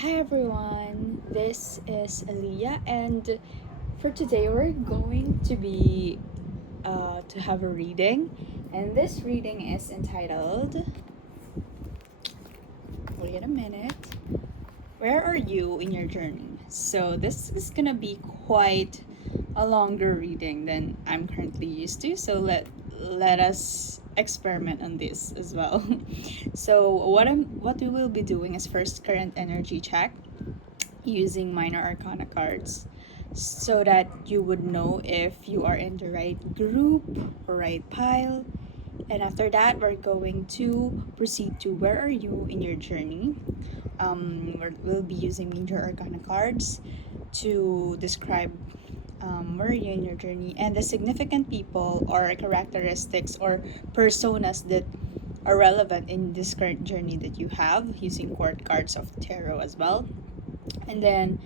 Hi everyone, this is Aliyah, and for today we're going to be to have a reading, and this reading is entitled. Wait a minute. Where are you in your journey? So this is gonna be quite a longer reading than I'm currently used to. So let us experiment on this as well. So what we will be doing is first current energy check using minor arcana cards so that you would know if you are in the right group or right pile. And after that, we're going to proceed to where are you in your journey. We'll be using major arcana cards to describe where are you in your journey and the significant people or characteristics or personas that are relevant in this current journey that you have using court cards of tarot as well. And then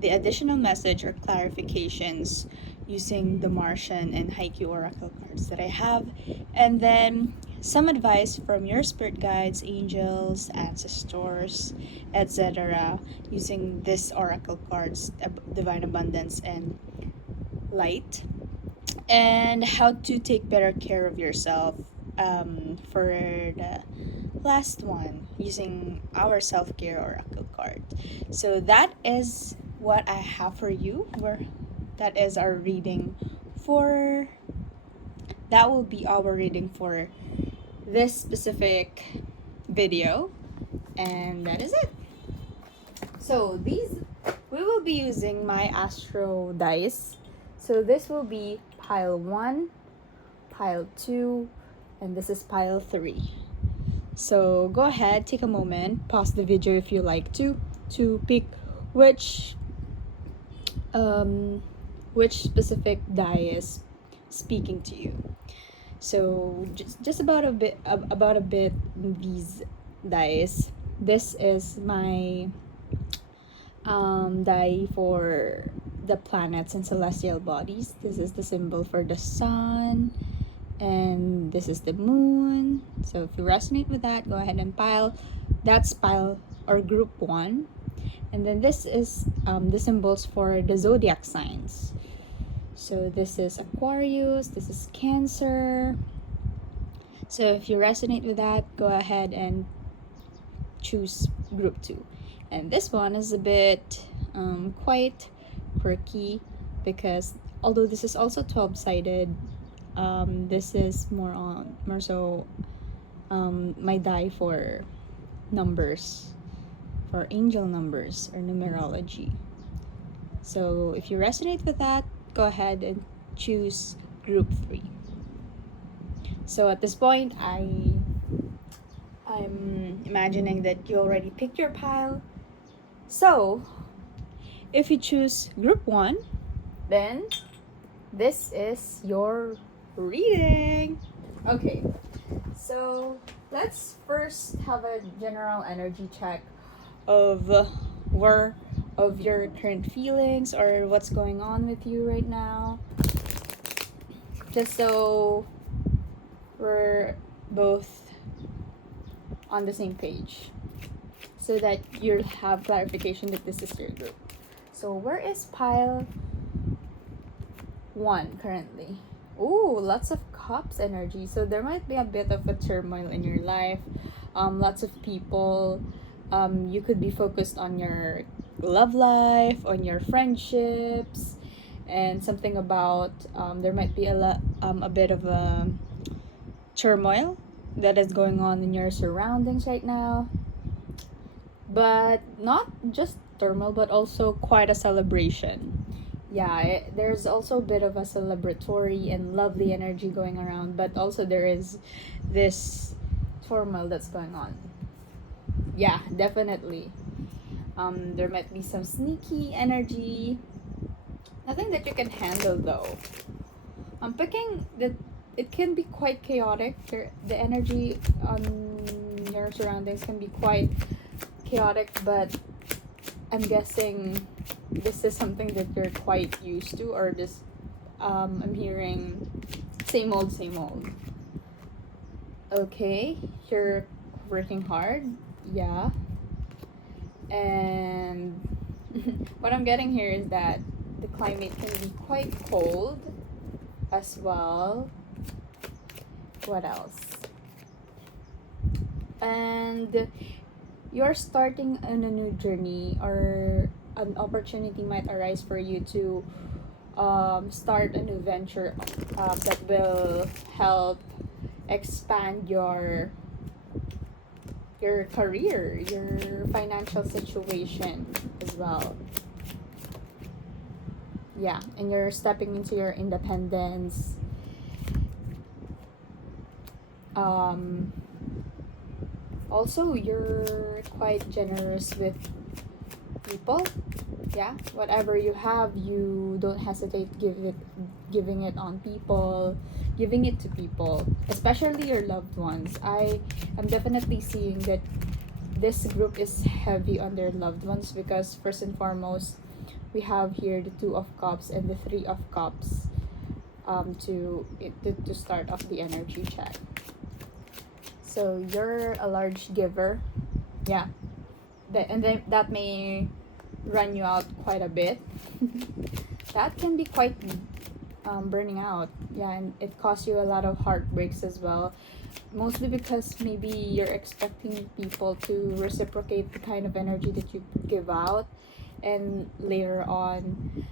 the additional message or clarifications using the Martian and Haikyuu Oracle cards that I have, and then some advice from your spirit guides, angels, ancestors, etc., using this Oracle cards, Divine Abundance and Light, and how to take better care of yourself for the last one using our self-care oracle card. So that is what I have for you. That is our reading for that will be our reading for this specific video, and that is it. So these we will be using my astro dice. So this will be pile 1, pile 2, and this is pile 3. So go ahead, take a moment, pause the video if you like to pick which specific die is speaking to you. So just about a bit these dice. This is my die for the planets and celestial bodies. This is the symbol for the sun, and this is the moon. So if you resonate with that, go ahead and pile. That's pile or group 1. And then this is the symbols for the zodiac signs. So this is Aquarius, this is Cancer. So if you resonate with that, go ahead and choose group 2. And this one is a bit quite quirky because although this is also 12-sided, this is more so my die for numbers, for angel numbers or numerology. So if you resonate with that, go ahead and choose group 3. So at this point, I'm imagining that you already picked your pile. So if you choose group 1, then this is your reading. Okay, so let's first have a general energy check of of your current feelings or what's going on with you right now, just so we're both on the same page, so that you'll have clarification that this is your group. So where is pile 1 currently? Ooh, lots of cups energy. So there might be a bit of a turmoil in your life. Lots of people. You could be focused on your love life, on your friendships, and something about there might be a bit of a turmoil that is going on in your surroundings right now. But not just turmoil, but also quite a celebration. Yeah, there's also a bit of a celebratory and lovely energy going around, but also there is this turmoil that's going on. Yeah, definitely. There might be some sneaky energy. Nothing that you can handle though. I'm picking that it can be quite chaotic. The energy on your surroundings can be quite chaotic, but I'm guessing this is something that you're quite used to, or just I'm hearing same old, same old. Okay, you're working hard. Yeah. And what I'm getting here is that the climate can be quite cold as well. What else? And you're starting on a new journey, or an opportunity might arise for you to start a new venture that will help expand your career, your financial situation as well. Yeah, and you're stepping into your independence. Um, Also, you're quite generous with people. Yeah, whatever you have, you don't hesitate giving it on people, giving it to people, especially your loved ones. I am definitely seeing that this group is heavy on their loved ones, because first and foremost, we have here the Two of Cups and the Three of Cups, to start off the energy check. So you're a large giver. Yeah, that may run you out quite a bit. That can be quite burning out. Yeah, and it costs you a lot of heartbreaks as well. Mostly because maybe you're expecting people to reciprocate the kind of energy that you give out, and later on,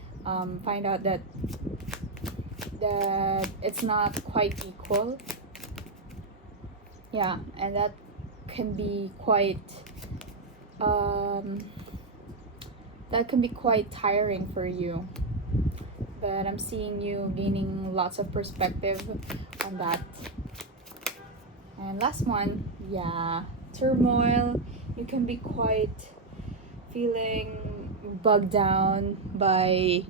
find out that it's not quite equal. Yeah, and that can be quite um, tiring for you. But I'm seeing you gaining lots of perspective on that. And last one, yeah, turmoil. You can be quite feeling bogged down by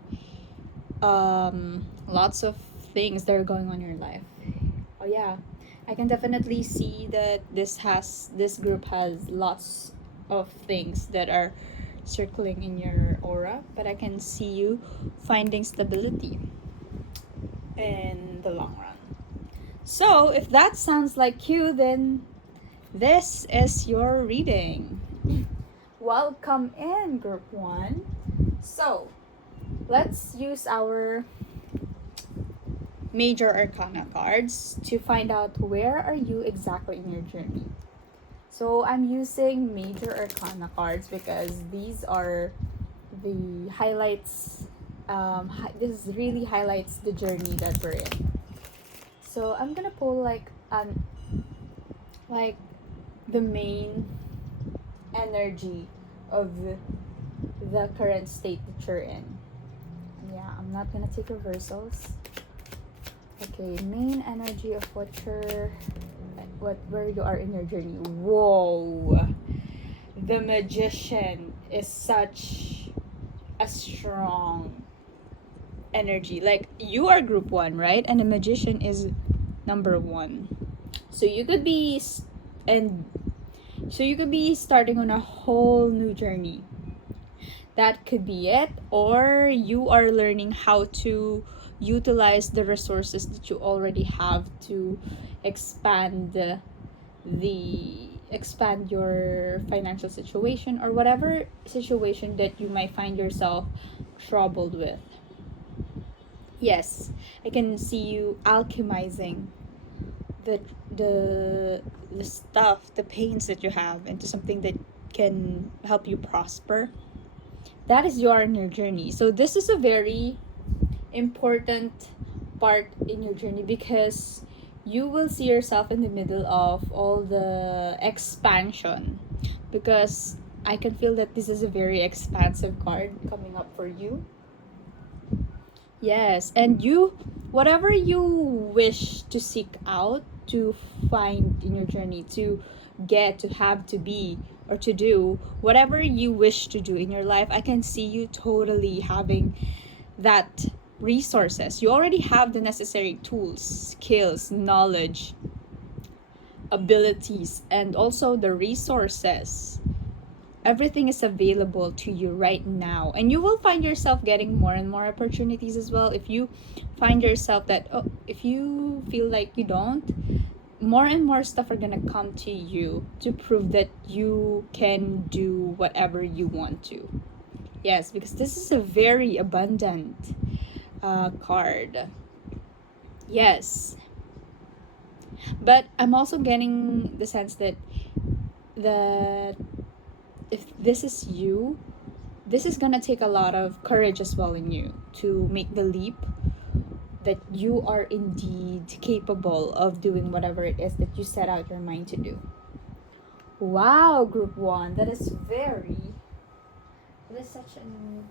lots of things that are going on in your life. Oh yeah, I can definitely see that this group has lots of things that are circling in your aura, but I can see you finding stability in the long run. So, if that sounds like you, then this is your reading. Welcome in, Group 1. So, let's use our major arcana cards to find out where are you exactly in your journey. So, I'm using major arcana cards because these are the highlights. This really highlights the journey that we're in. So I'm gonna pull like the main energy of the current state that you're in. Yeah, I'm not gonna take reversals. Okay, main energy of where you are in your journey. Whoa, the Magician is such a strong energy. Like, you are Group 1, right? And the Magician is number 1. So you could be starting on a whole new journey. That could be it. Or you are learning how to utilize the resources that you already have to expand your financial situation, or whatever situation that you might find yourself troubled with. Yes, I can see you alchemizing the stuff, the pains that you have, into something that can help you prosper. That is your journey. So this is a very important part in your journey, because you will see yourself in the middle of all the expansion, because I can feel that this is a very expansive card coming up for you. Yes, and whatever you wish to seek out, to find in your journey, to get, to have, to be, or to do, whatever you wish to do in your life, I can see you totally having that resources. You already have the necessary tools, skills, knowledge, abilities, and also the resources. Everything is available to you right now, and you will find yourself getting more and more opportunities as well. If you find yourself if you feel like you don't, more and more stuff are gonna come to you to prove that you can do whatever you want to. Yes, because this is a very abundant card. Yes, but I'm also getting the sense that if this is you, this is gonna take a lot of courage as well in you to make the leap that you are indeed capable of doing whatever it is that you set out your mind to do. Wow, group 1, that is such an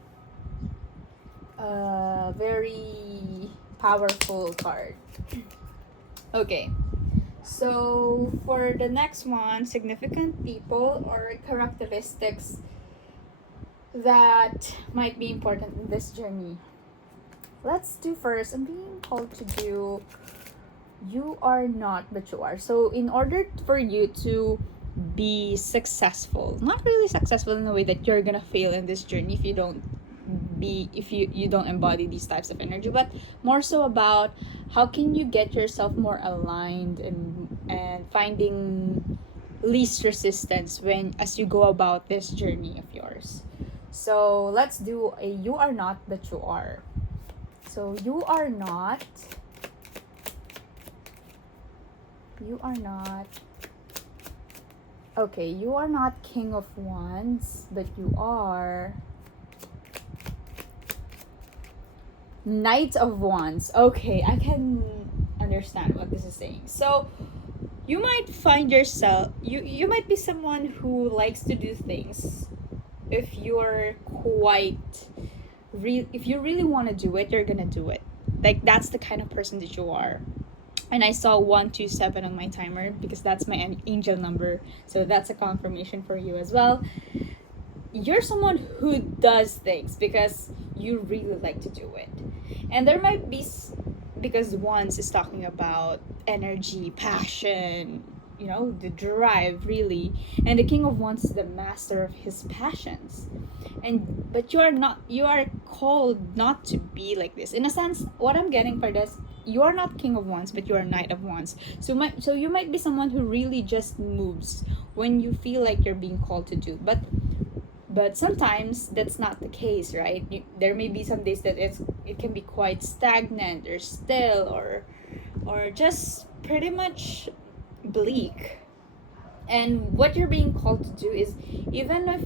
very powerful card. Okay, so for the next one, significant people or characteristics that might be important in this journey. Let's do first, I'm being called to do you are not but you are. So in order for you to be successful, not really successful in a way that you're gonna fail in this journey if you don't embody these types of energy, but more so about how can you get yourself more aligned and finding least resistance when as you go about this journey of yours. So let's do a you are not but you are. So you are not okay, you are not King of Wands, but you are Knight of Wands. Okay, I can understand what this is saying. So you might find yourself, you might be someone who likes to do things. If you're if you really want to do it, you're gonna do it. Like, that's the kind of person that you are. And I saw 127 on my timer because that's my angel number, so that's a confirmation for you as well. You're someone who does things because you really like to do it. And there might be, because Wands is talking about energy, passion, the drive, really. And the King of Wands is the master of his passions. But you are called not to be like this. In a sense, what I'm getting for this, you are not King of Wands, but you are Knight of Wands. So you might be someone who really just moves when you feel like you're being called to do. But sometimes that's not the case, right? There may be some days that it can be quite stagnant or still or just pretty much bleak. And what you're being called to do is, even if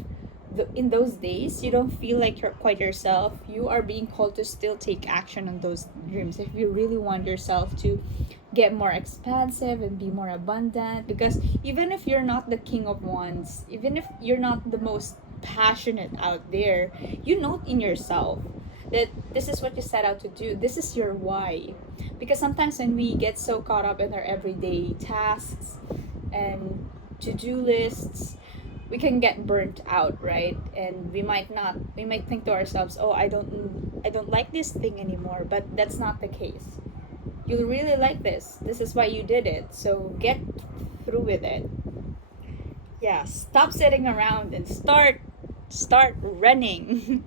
in those days you don't feel like you're quite yourself, you are being called to still take action on those dreams if you really want yourself to get more expansive and be more abundant. Because even if you're not the King of Wands, even if you're not the most passionate out there, you know in yourself that this is what you set out to do. This is your why. Because sometimes when we get so caught up in our everyday tasks and to-do lists, we can get burnt out, right? And we might think to ourselves, oh, I don't like this thing anymore. But that's not the case. You really like this is why you did it, so get through with it. Yeah, stop sitting around and start running.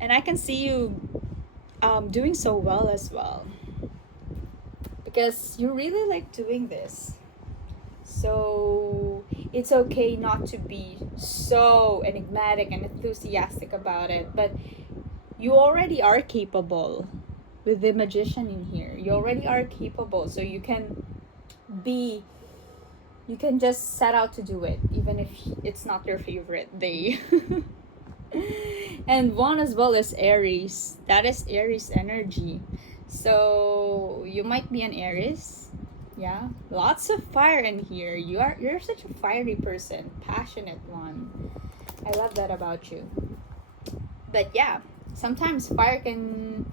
And I can see you doing so well as well, because you really like doing this. So it's okay not to be so enigmatic and enthusiastic about it, but you already are capable. With the Magician in here, you already are capable, so you can just set out to do it, even if it's not your favorite day. And one as well is Aries. That is Aries energy. So you might be an Aries. Yeah, lots of fire in here. You're such a fiery person, passionate one. I love that about you. But yeah, sometimes fire can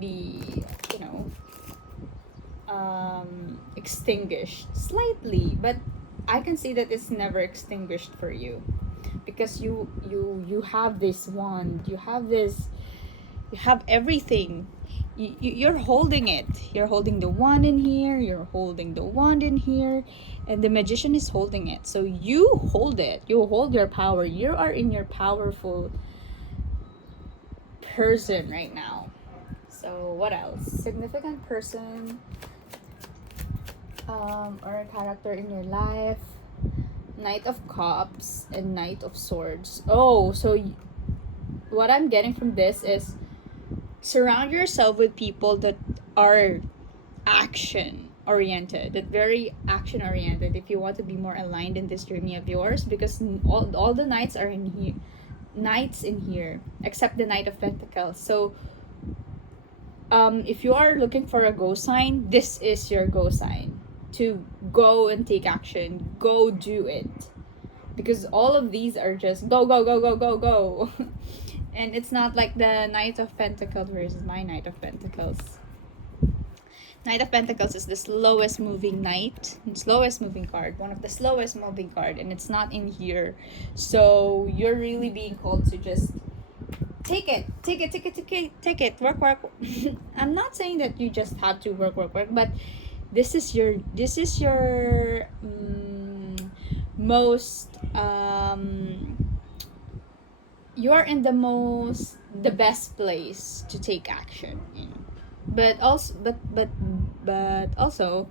be, extinguished slightly, but I can see that it's never extinguished for you, because you have this wand, you have everything. You're holding it. You're holding the wand in here, you're holding the wand in here, and the Magician is holding it. So you hold it. You hold your power. You are in your powerful person right now. So what else? Significant person. or a character in your life. Knight of Cups and Knight of Swords. Oh, so what I'm getting from this is surround yourself with people that are action oriented, that very action oriented, if you want to be more aligned in this journey of yours, because all the knights are in here, knights in here, except the Knight of Pentacles. So if you are looking for a go sign, this is your go sign to go and take action, go do it, because all of these are just go go go go go go. And it's not like the Knight of Pentacles versus my Knight of Pentacles. Knight of Pentacles is the slowest moving knight, slowest moving card, one of the slowest moving card, and it's not in here. So you're really being called to just take it, work, work. I'm not saying that you just have to work, but this is your most you're in the best place to take action, you know. But also,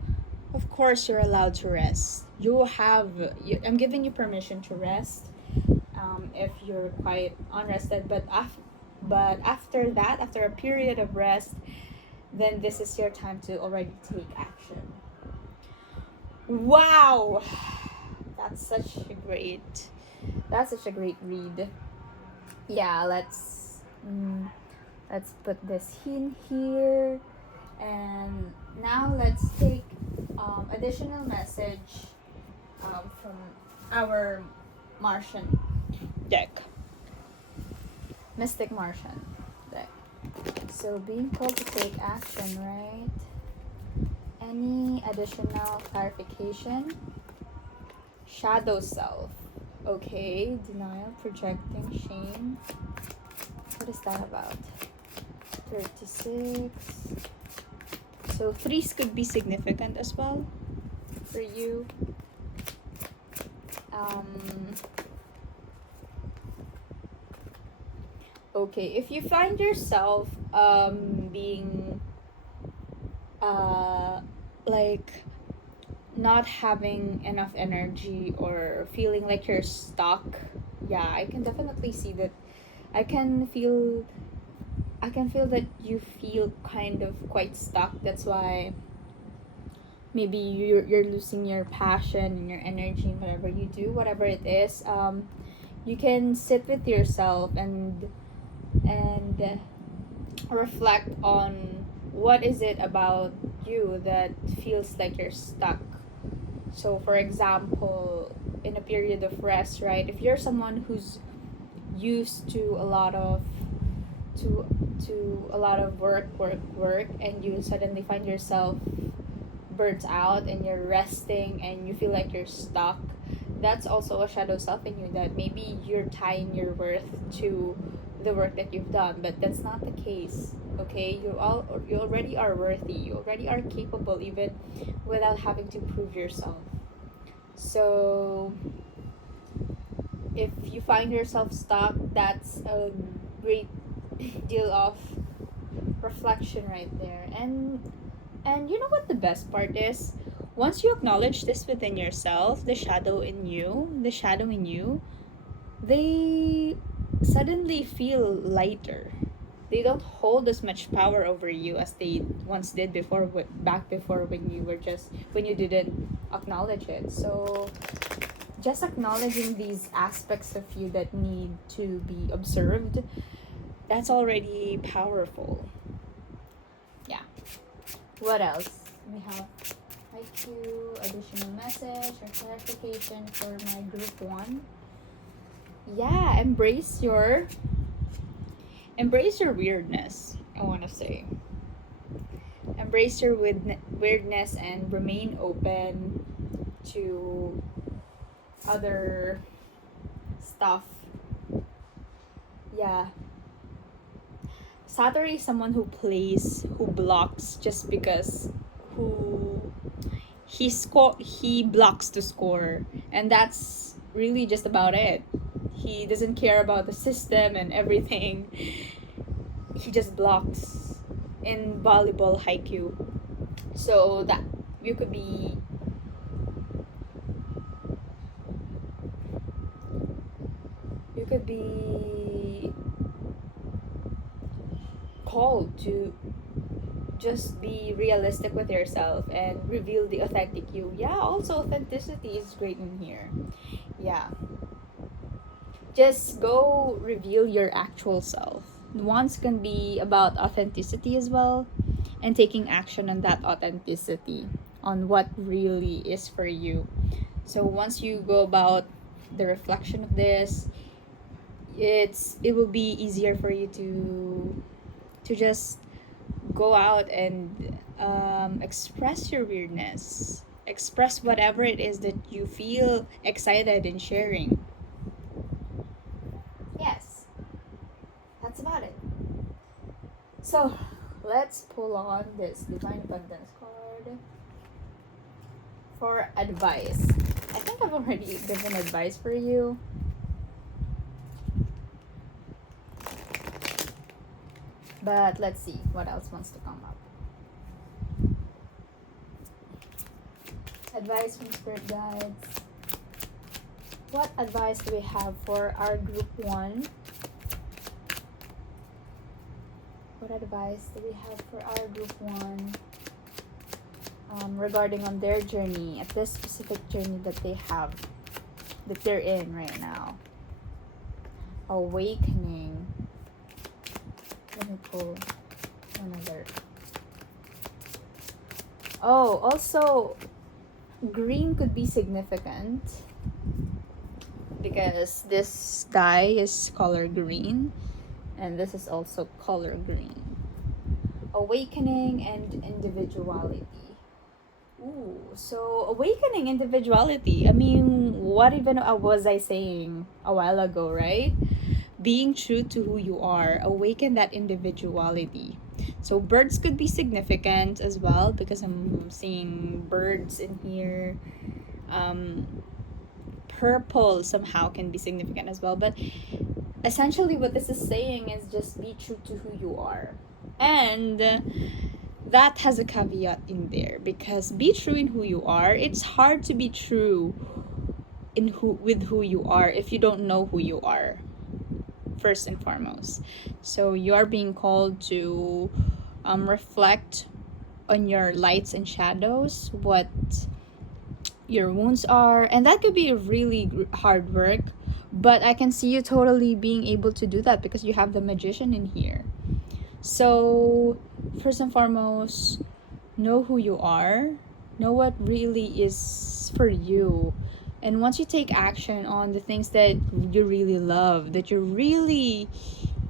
of course, you're allowed to rest. I'm giving you permission to rest, if you're quite unrested. But after that, after a period of rest, then this is your time to already take action. Wow, that's such a great read. Yeah, let's put this in here, and now let's take additional message from our Martian deck, Mystic Martian deck. So being called to take action, right? Any additional clarification? Shadow self. Okay, denial, projecting, shame. What is that about? 36. So threes could be significant as well for you. Okay, if you find yourself being like not having enough energy or feeling like you're stuck, yeah, I can definitely see that. I can feel that you feel kind of quite stuck. That's why maybe you're losing your passion and your energy in whatever you do, whatever it is. You can sit with yourself and reflect on what is it about you that feels like you're stuck. So for example, in a period of rest, right, if you're someone who's used to a lot of work, and you suddenly find yourself burnt out and you're resting and you feel like you're stuck, that's also a shadow self in you, that maybe you're tying your worth to the work that you've done, but that's not the case. Okay, you already are worthy, you already are capable, even without having to prove yourself. So if you find yourself stuck, that's a great deal of reflection right there. And you know what the best part is? Once you acknowledge this within yourself, the shadow in you, they suddenly feel lighter. They don't hold as much power over you as they once did before, back before, when you didn't acknowledge it. So just acknowledging these aspects of you that need to be observed, that's already powerful. Yeah. What else? We have IQ, additional message or clarification for my group 1. Yeah, embrace your weirdness, I want to say. Embrace your weirdness and remain open to other stuff. Yeah. Saturn is someone who blocks just because he blocks to score, and that's really just about it. He doesn't care about the system and everything. He just blocks in volleyball haiku. So you could be you could be called to just be realistic with yourself and reveal the authentic you. Yeah, also authenticity is great in here. Yeah. Just go reveal your actual self. Once can be about authenticity as well, and taking action on that authenticity, on what really is for you. So once you go about the reflection of this, it will be easier for you to just go out and express your weirdness, express whatever it is that you feel excited in sharing. Yes, that's about it. So let's pull on this divine abundance card for advice. I think I've already given advice for you. But let's see what else wants to come up. Advice from spirit guides. What advice do we have for our group 1? What advice do we have for our group 1 regarding on their journey, at this specific journey that they have, that they're in right now? Awakening. Let me pull another. Oh, also, green could be significant because this die is color green and this is also color green. Awakening and individuality. Ooh, so awakening individuality. I mean, what even was I saying a while ago, right? Being true to who you are, awaken that individuality. So birds could be significant as well because I'm seeing birds in here. Purple somehow can be significant as well, but essentially what this is saying is just be true to who you are. And that has a caveat in there, because be true in who you are. It's hard to be true with who you are if you don't know who you are, first and foremost. So you are being called to reflect on your lights and shadows, what your wounds are, and that could be a really hard work, but I can see you totally being able to do that because you have the magician in here. So first and foremost, know who you are, know what really is for you, and once you take action on the things that you really love, that you really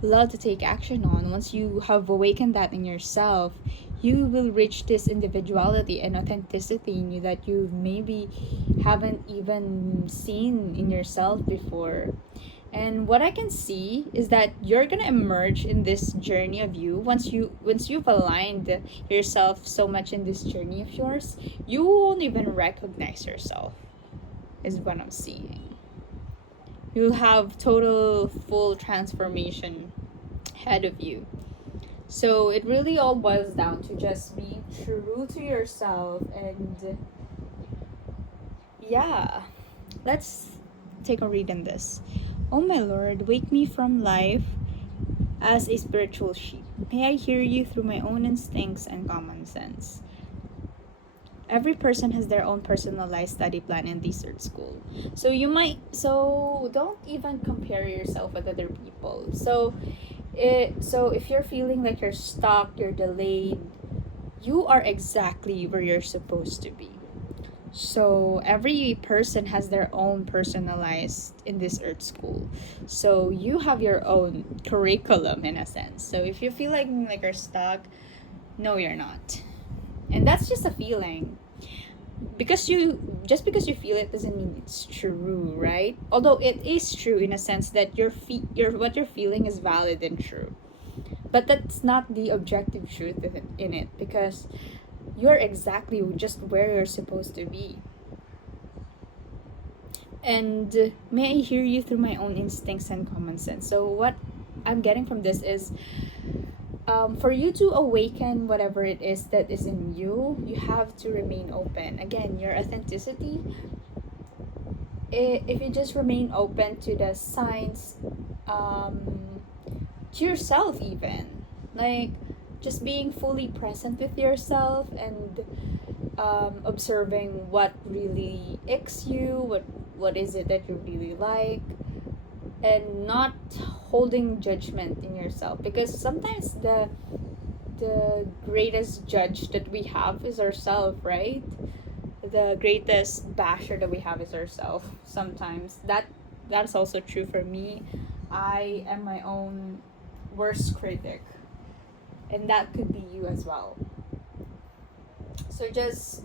love to take action on, once you have awakened that in yourself, you will reach this individuality and authenticity in you that you maybe haven't even seen in yourself before. And what I can see is that you're gonna emerge in this journey of you. Once you've aligned yourself so much in this journey of yours, you won't even recognize yourself, is what I'm seeing. You'll have total full transformation ahead of you. So it really all boils down to just being true to yourself. And yeah, let's take a read on this. Oh my Lord, wake me from life as a spiritual sheep. May I hear you through my own instincts and common sense. Every person has their own personalized study plan in this earth school. So don't even compare yourself with other people. So if you're feeling like you're stuck, you're delayed, you are exactly where you're supposed to be. So every person has their own personalized in this earth school. So you have your own curriculum in a sense. So if you feel like you're stuck, no, you're not. And that's just a feeling. Because you feel it doesn't mean it's true, right? Although it is true in a sense that what you're feeling is valid and true. But that's not the objective truth in it, because you're exactly just where you're supposed to be. And may I hear you through my own instincts and common sense. So what I'm getting from this is for you to awaken whatever it is that is in you, you have to remain open. Again, your authenticity, if you just remain open to the signs, to yourself even, like just being fully present with yourself and observing what really icks you, what is it that you really like, and not holding judgment in yourself, because sometimes the greatest judge that we have is ourselves, right? The greatest basher that we have is ourselves. Sometimes that's also true for me. I am my own worst critic, and that could be you as well. So just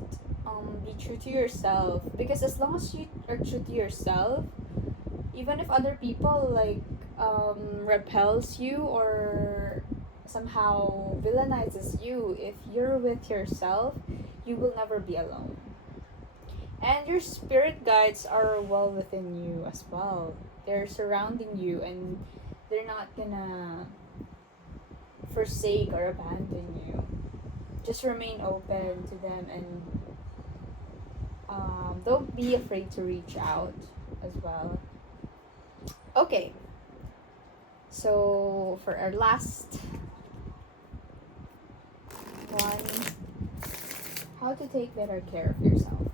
be true to yourself, because as long as you are true to yourself, even if other people like repels you or somehow villainizes you, if you're with yourself, you will never be alone. And your spirit guides are well within you as well. They're surrounding you, and they're not gonna forsake or abandon you. Just remain open to them, and don't be afraid to reach out as well. Okay, so for our last one, how to take better care of yourself.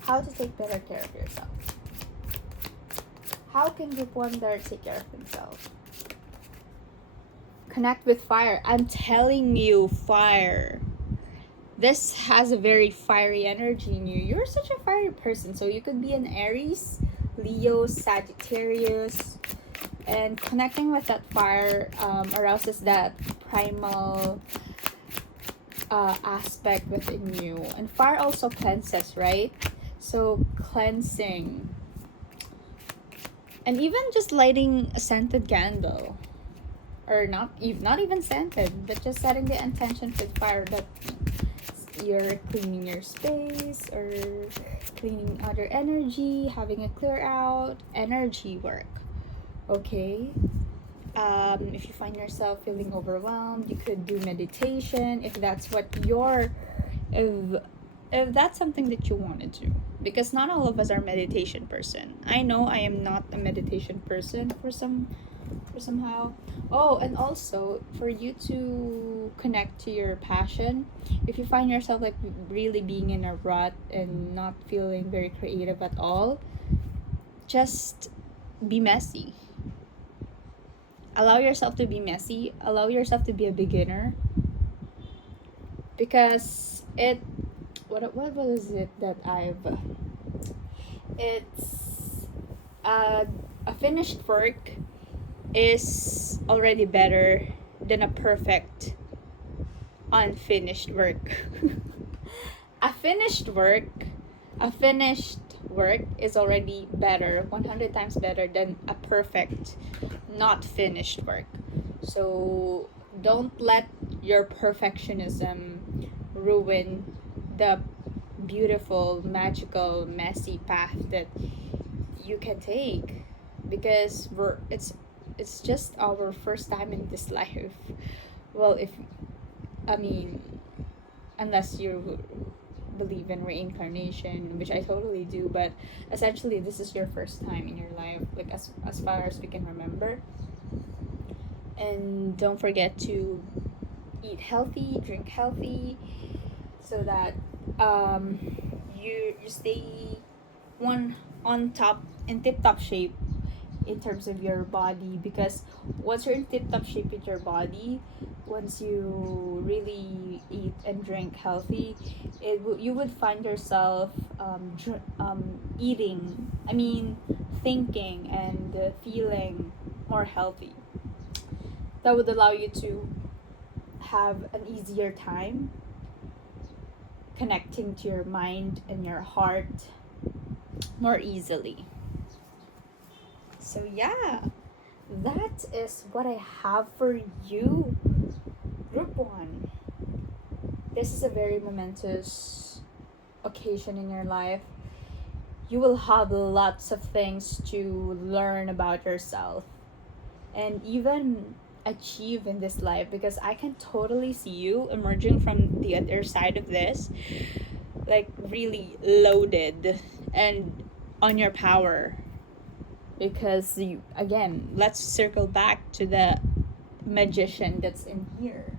How to take better care of yourself. How can group one better take care of themselves? Connect with fire. I'm telling you, fire. This has a very fiery energy in you. You're such a fiery person. So you could be an Aries, Leo, Sagittarius. And connecting with that fire arouses that primal aspect within you. And fire also cleanses, right? So cleansing. And even just lighting a scented candle. Or not even scented, but just setting the intention with fire that you're cleaning your space or cleaning out your energy, having a clear out energy work. Okay, if you find yourself feeling overwhelmed, you could do meditation if that's what if that's something that you want to do, because not all of us are meditation person. I know I am not a meditation person for somehow. Oh, and also for you to connect to your passion, if you find yourself like really being in a rut and not feeling very creative at all, just be messy. Allow yourself to be messy, allow yourself to be a beginner, because what was it that it's a finished work is already better than a perfect unfinished work. a finished work a finished work is already better, 100 times better than a perfect not finished work. So don't let your perfectionism ruin the beautiful, magical, messy path that you can take, because it's just our first time in this life. Well, if I mean, unless you believe in reincarnation, which I totally do, but essentially this is your first time in your life, like as far as we can remember. And don't forget to eat healthy, drink healthy, so that you stay one on top in tip top shape in terms of your body, because once you're in tip top shape with your body, once you really eat and drink healthy, you would find yourself eating, I mean thinking and feeling more healthy. That would allow you to have an easier time connecting to your mind and your heart more easily. So yeah, that is what I have for you, Group 1. This is a very momentous occasion in your life. You will have lots of things to learn about yourself. and even achieve in this life, because I can totally see you emerging from the other side of this, like really loaded and on your power. Because you, again, let's circle back to the magician that's in here.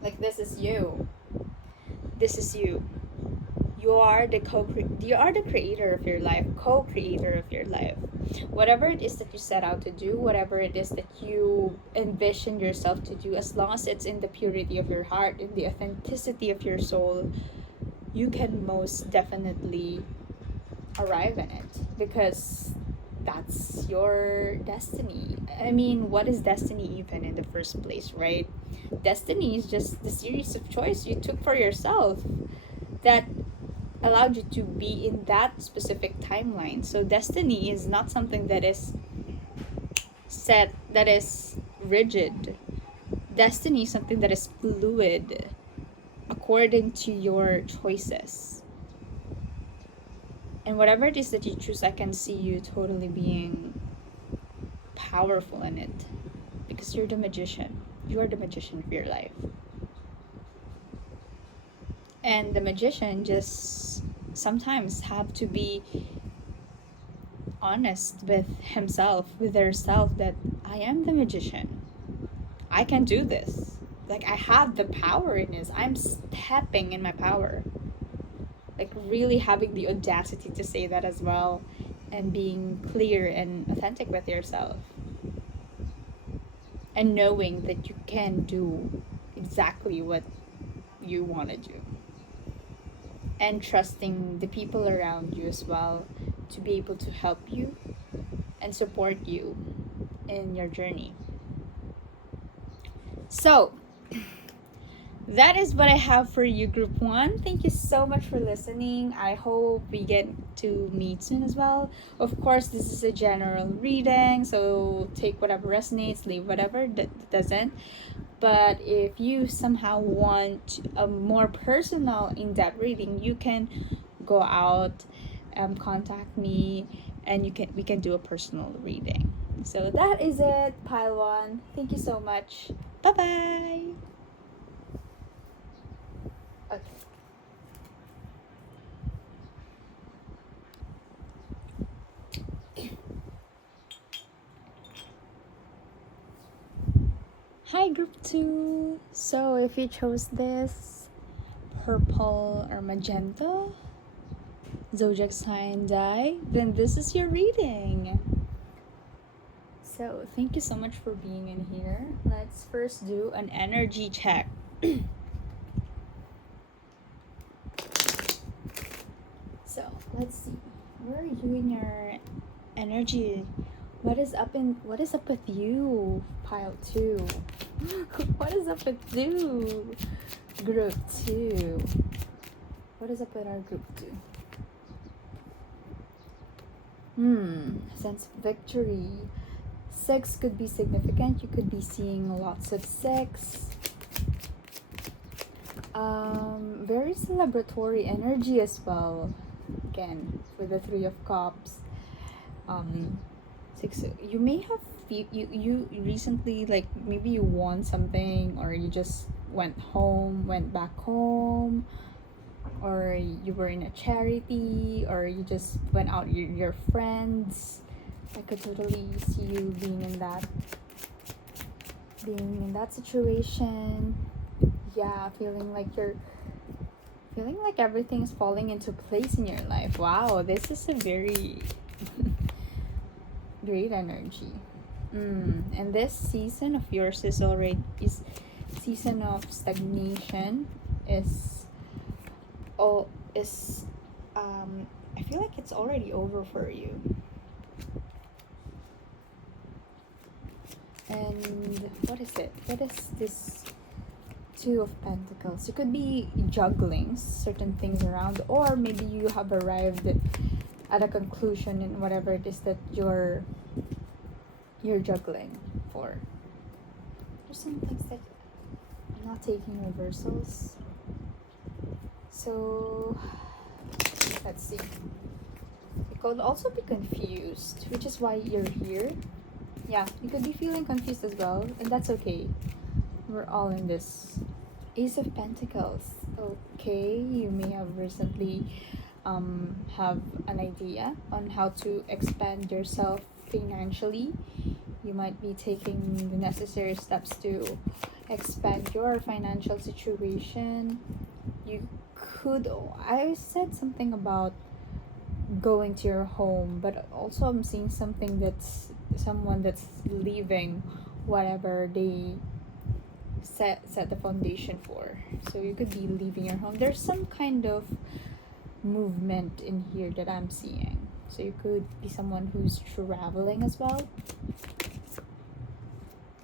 Like, this is you. This is you. You are the creator of your life, co-creator of your life. Whatever it is that you set out to do, whatever it is that you envision yourself to do, as long as it's in the purity of your heart, in the authenticity of your soul, you can most definitely arrive in it, because that's your destiny. I mean, what is destiny even in the first place, right? Destiny is just the series of choices you took for yourself that allowed you to be in that specific timeline. So destiny is not something that is set, that is rigid. Destiny is something that is fluid according to your choices. And whatever it is that you choose, I can see you totally being powerful in it, because you're the magician. You are the magician of your life. And the magician just sometimes have to be honest with himself, with herself, that I am the magician. I can do this. Like, I have the power in this. I'm stepping in my power. Like, really having the audacity to say that as well, and being clear and authentic with yourself. And knowing that you can do exactly what you want to do. And trusting the people around you as well to be able to help you and support you in your journey. So, that is what I have for you, Group 1. Thank you so much for listening. I hope we get to meet soon as well. Of course, this is a general reading, so take whatever resonates, leave whatever doesn't. But if you somehow want a more personal, in-depth reading, you can go out, contact me, and we can do a personal reading. So that is it, Pile 1. Thank you so much. Bye-bye. Okay. Hi, Group 2. So if you chose this purple or magenta zodiac sign die, then this is your reading. So thank you so much for being in here. Let's first do an energy check. So let's see, where are you in your energy? What is up with you, Pile 2? What is up with you, Group 2? What is up with our Group 2? Sense of victory. 6 could be significant. You could be seeing lots of 6. Very celebratory energy as well. Again, with the 3 of Cups. 6. You may have you recently, like, maybe you won something, or you just went back home, or you were in a charity, or you just went out with your friends. I could totally see you being in that situation. Yeah, feeling like everything is falling into place in your life. Wow, this is a very great energy. And this season of yours is season of stagnation. I feel like it's already over for you. And what is it? What is this 2 of Pentacles? You could be juggling certain things around, or maybe you have arrived at a conclusion in whatever it is that you're juggling for. There's some things that I'm not taking reversals. So let's see. You could also be confused, which is why you're here. Yeah, you could be feeling confused as well, and that's okay. We're all in this. Ace of Pentacles. Okay, you may have recently have an idea on how to expand yourself financially. You might be taking the necessary steps to expand your financial situation. You could, I said something about going to your home, but also I'm seeing something that's someone that's leaving whatever they set the foundation for. So you could be leaving your home. There's some kind of movement in here that I'm seeing. So you could be someone who's traveling as well.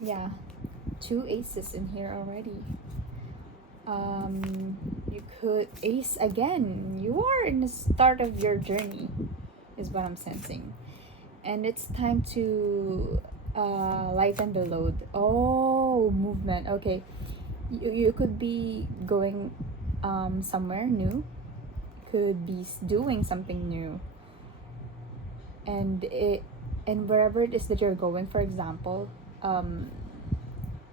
Yeah, 2 aces in here already. You could ace again. You are in the start of your journey, is what I'm sensing, and it's time to lighten the load. Oh, movement. Okay, you could be going somewhere new, could be doing something new, and wherever it is that you're going. For example,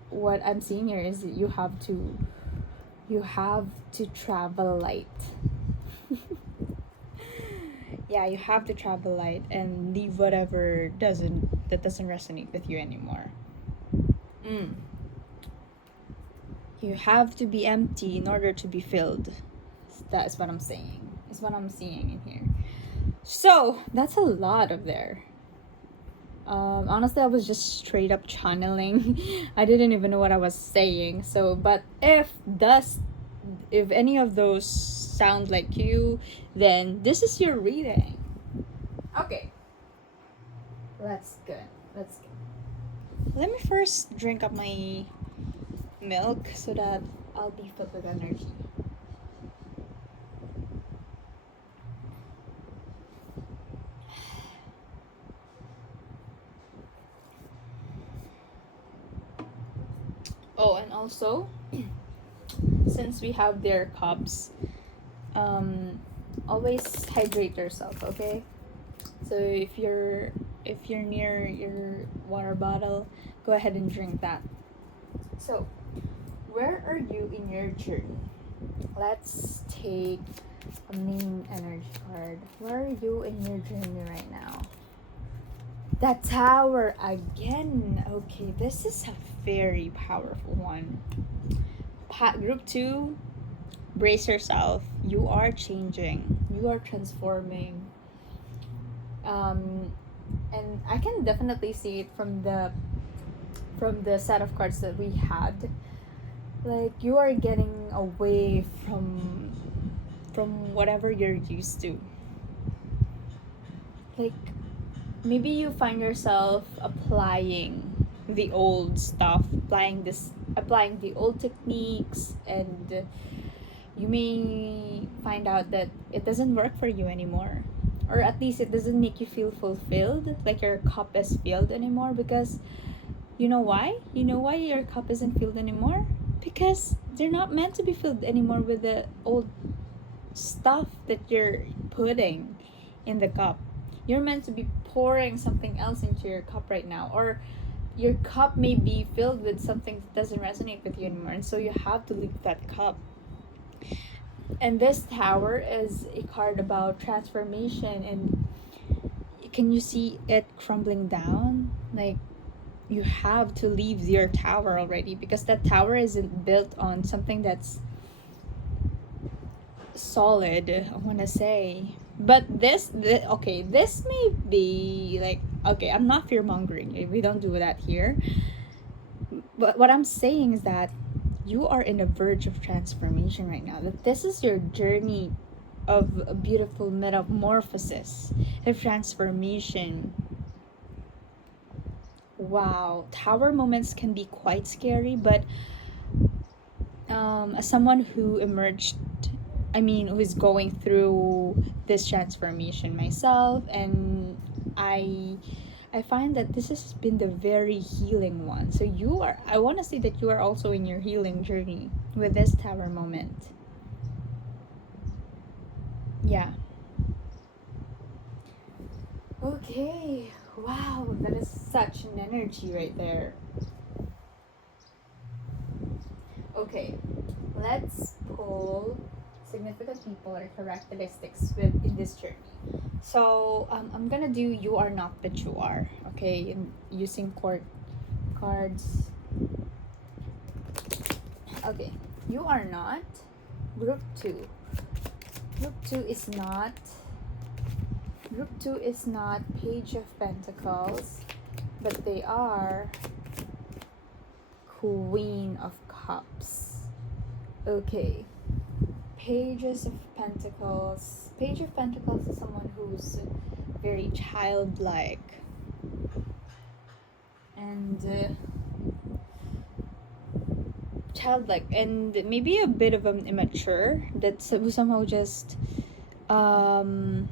what I'm seeing here is that you have to travel light. Yeah, you have to travel light and leave whatever doesn't resonate with you anymore. You have to be empty in order to be filled. That is what I'm saying. Is what I'm seeing in here. So that's a lot of there. Honestly, I was just straight up channeling. I didn't even know what I was saying. So, but if any of those sound like you, then this is your reading. Okay. That's good. Let me first drink up my milk so that I'll be filled with energy. Oh, and also, since we have their cups, always hydrate yourself, okay? So if you're near your water bottle, go ahead and drink that. So, where are you in your journey? Let's take a main energy card. Where are you in your journey right now? The Tower again. Okay, this is a very powerful one. Group 2, brace yourself. You are changing. You are transforming. And I can definitely see it from the set of cards that we had. Like, you are getting away from whatever you're used to. Like, maybe you find yourself applying the old stuff, applying the old techniques, and you may find out that it doesn't work for you anymore, or at least it doesn't make you feel fulfilled, like your cup is filled anymore. Because you know why your cup isn't filled anymore? Because they're not meant to be filled anymore with the old stuff that you're putting in the cup. You're meant to be pouring something else into your cup right now, or your cup may be filled with something that doesn't resonate with you anymore, and so you have to leave that cup. And this Tower is a card about transformation, and can you see it crumbling down? Like, you have to leave your tower already, because that tower isn't built on something that's solid, I want to say. But this may be like, okay, I'm not fear-mongering. We don't do that here. But what I'm saying is that you are in the verge of transformation right now. That this is your journey of a beautiful metamorphosis, of transformation. Wow, tower moments can be quite scary, but as someone who who is going through this transformation myself, and I find that this has been the very healing one. So I want to say that you are also in your healing journey with this Tower moment. Yeah. Okay. Wow, that is such an energy right there. Okay, let's pull significant people or characteristics with in this journey. So I'm gonna do you are not but you are. Okay, and using court cards. Okay, you are not. Group two. Group two is not. Group two is not Page of Pentacles, but they are Queen of Cups. Okay. Pages of Pentacles. Page of Pentacles is someone who's very childlike and childlike and maybe a bit of an immature that's who somehow um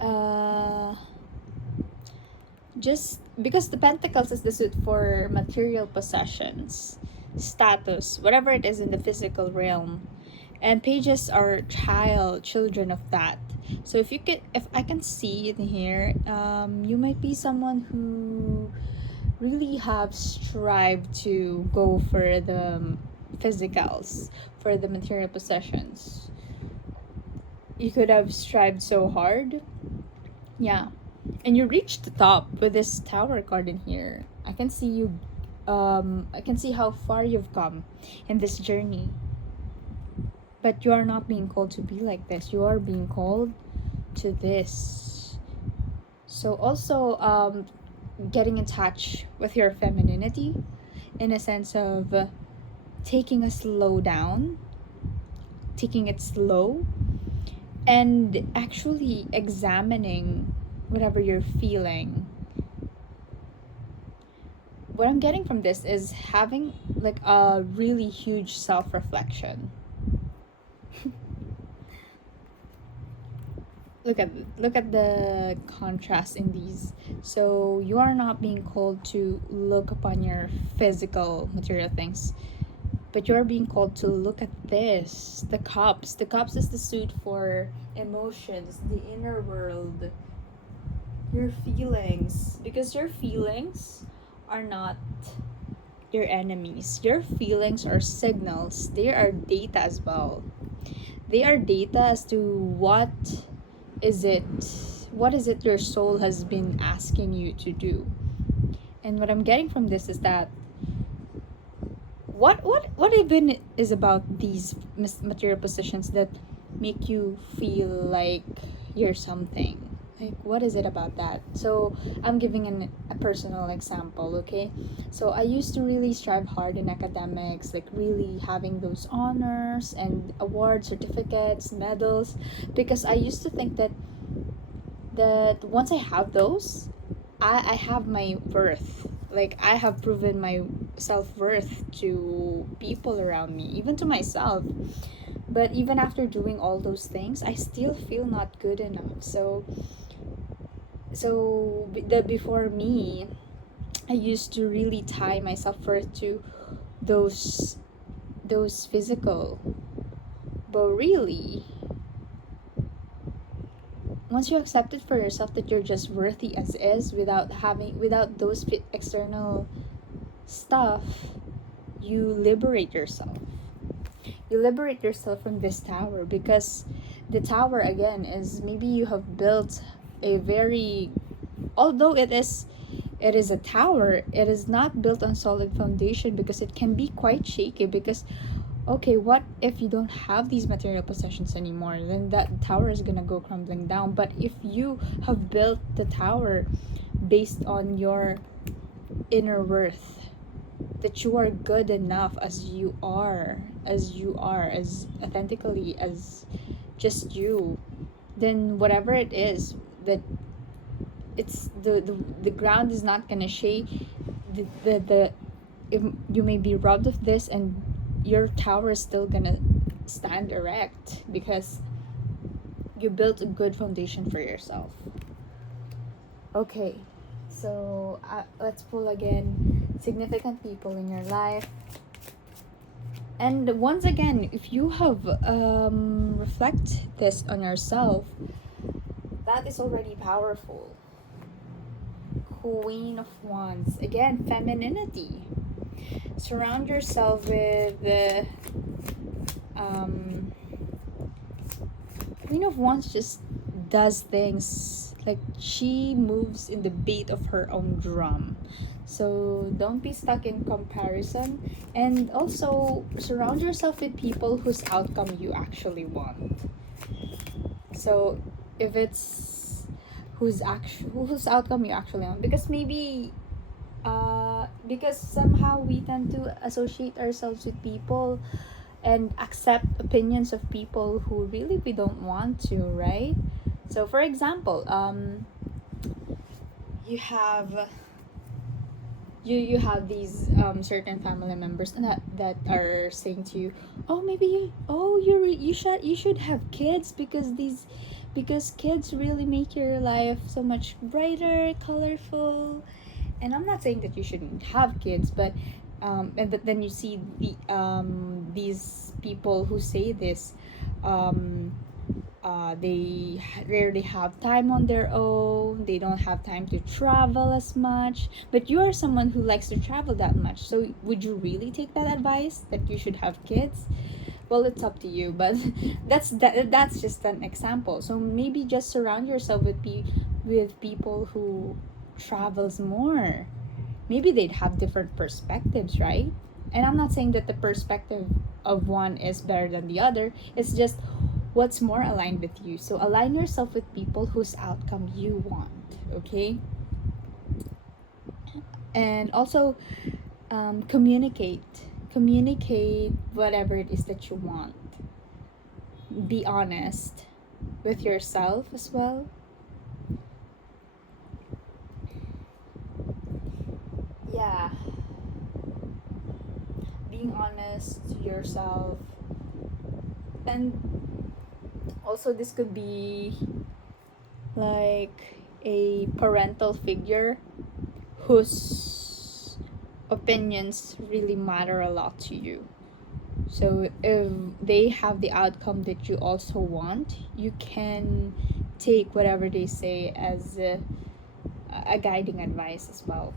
uh just because the pentacles is the suit for material possessions, status, whatever it is in the physical realm, and pages are children of that. So if I can see in here, you might be someone who really have strived to go for the physicals, for the material possessions. You could have strived so hard. Yeah. And you reached the top with this tower card in here. I can see you I can see how far you've come in this journey. But you are not being called to be like this. You are being called to this. So also getting in touch with your femininity in a sense of taking a slow down, taking it slow, and actually examining whatever you're feeling. What I'm getting from this is having like a really huge self-reflection. look at the contrast in these. So you are not being called to look upon your physical material things, but you're being called to look at this, the cups. The cups is the suit for emotions, the inner world, your feelings, because your feelings are not your enemies. Your feelings are signals. They are data as well. They are data as to what is it your soul has been asking you to do. And what I'm getting from this is that what even is about these material possessions that make you feel like you're something. Like, what is it about that? So I'm giving a personal example. Okay, so I used to really strive hard in academics, like really having those honors and awards, certificates, medals, because I used to think that once I have those, I have my worth. Like, I have proven my self-worth to people around me, even to myself. But even after doing all those things, I still feel not good enough. So before me, I used to really tie my self-worth to those physical. But really, once you accept it for yourself that you're just worthy as is, without those external stuff, you liberate yourself. You liberate yourself from this tower, because the tower again is maybe you have built a very, although it is a tower, it is not built on solid foundation, because it can be quite shaky. Because okay, what if you don't have these material possessions anymore? Then that tower is gonna go crumbling down. But if you have built the tower based on your inner worth, that you are good enough as you are, as authentically as just you, then whatever it is, that it's the ground is not gonna shake. If you may be robbed of this, and your tower is still gonna stand erect, because you built a good foundation for yourself. Okay, so let's pull again significant people in your life. And once again, if you have reflect this on yourself, that is already powerful. Queen of Wands. Again, femininity. Surround yourself with the Queen of Wands just does things like she moves in the beat of her own drum. So don't be stuck in comparison, and also surround yourself with people whose outcome you actually want. So if it's whose outcome you actually want, because maybe because somehow we tend to associate ourselves with people and accept opinions of people who really we don't want to, right? So for example, you have you have these certain family members that are saying to you, oh, maybe you should have kids because kids really make your life so much brighter, colorful. And I'm not saying that you shouldn't have kids, but but then you see these people who say this, they rarely have time on their own. They don't have time to travel as much. But you are someone who likes to travel that much. So would you really take that advice that you should have kids? Well, it's up to you. But that's just an example. So maybe just surround yourself with people who travels more. Maybe they'd have different perspectives, right? And I'm not saying that the perspective of one is better than the other. It's just what's more aligned with you. So align yourself with people whose outcome you want, okay? And also communicate whatever it is that you want. Be honest with yourself as well. Yeah, being honest to yourself. And also this could be like a parental figure whose opinions really matter a lot to you. So if they have the outcome that you also want, you can take whatever they say as a guiding advice as well.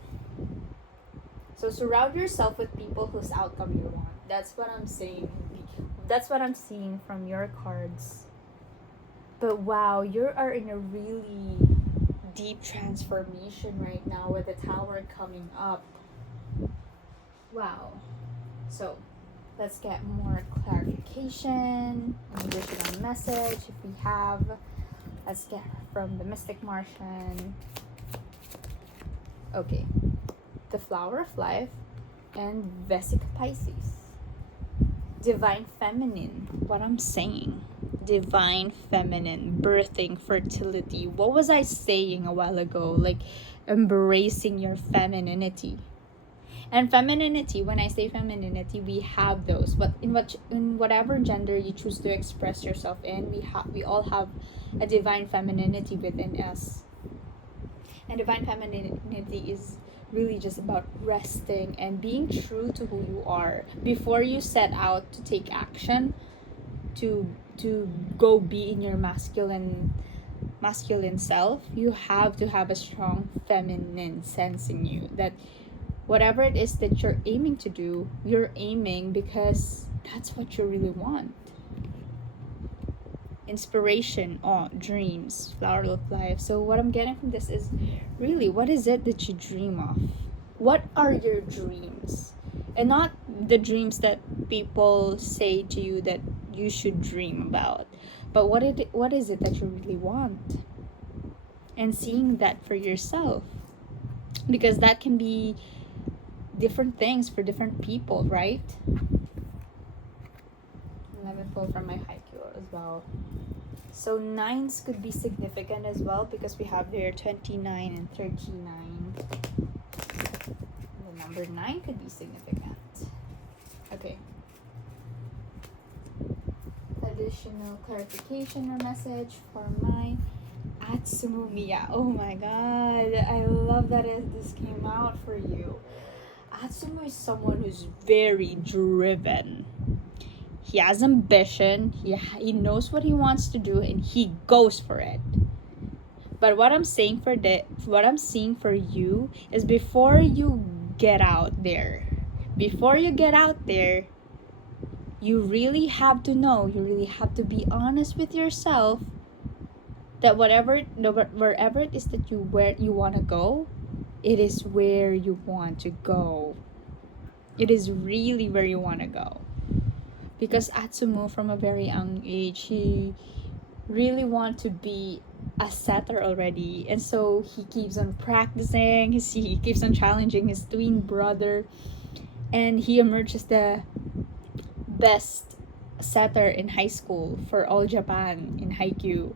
So surround yourself with people whose outcome you want. That's what I'm saying. That's what I'm seeing from your cards. But wow, you are in a really deep transformation right now with the Tower coming up. Wow. So let's get more clarification, an additional message if we have. Let's get from the Mystic Martian. Okay. The Flower of Life and Vesica Pisces. Divine Feminine. What I'm saying. Divine Feminine. Birthing, fertility. What was I saying a while ago? Like embracing your femininity. And femininity, when I say femininity, we have those. But in whatever gender you choose to express yourself in, we all have a divine femininity within us. And divine femininity is really just about resting and being true to who you are before you set out to take action to go be in your masculine self. You have to have a strong feminine sense in you, that whatever it is that you're aiming to do, you're aiming because that's what you really want. Inspiration, dreams, flower of life. So what I'm getting from this is really, what is it that you dream of? What are your dreams? And not the dreams that people say to you that you should dream about, but what is it that you really want? And seeing that for yourself, because that can be different things for different people, right? Let me pull from my haiku as well. So 9s could be significant as well, because we have there 29 and 39. The number 9 could be significant. Okay. Additional clarification or message for my Atsumu. Oh my god, I love that this came out for you. Atsumu is someone who's very driven. He has ambition, he knows what he wants to do, and he goes for it. But what I'm seeing for you is before you get out there, before you get out there, you really have to know, you really have to be honest with yourself that wherever it is that where you want to go, it is where you want to go. It is really where you want to go. Because Atsumo, from a very young age, he really want to be a setter already, and so he keeps on practicing. He keeps on challenging his twin brother, and he emerges the best setter in high school for all Japan in haiku.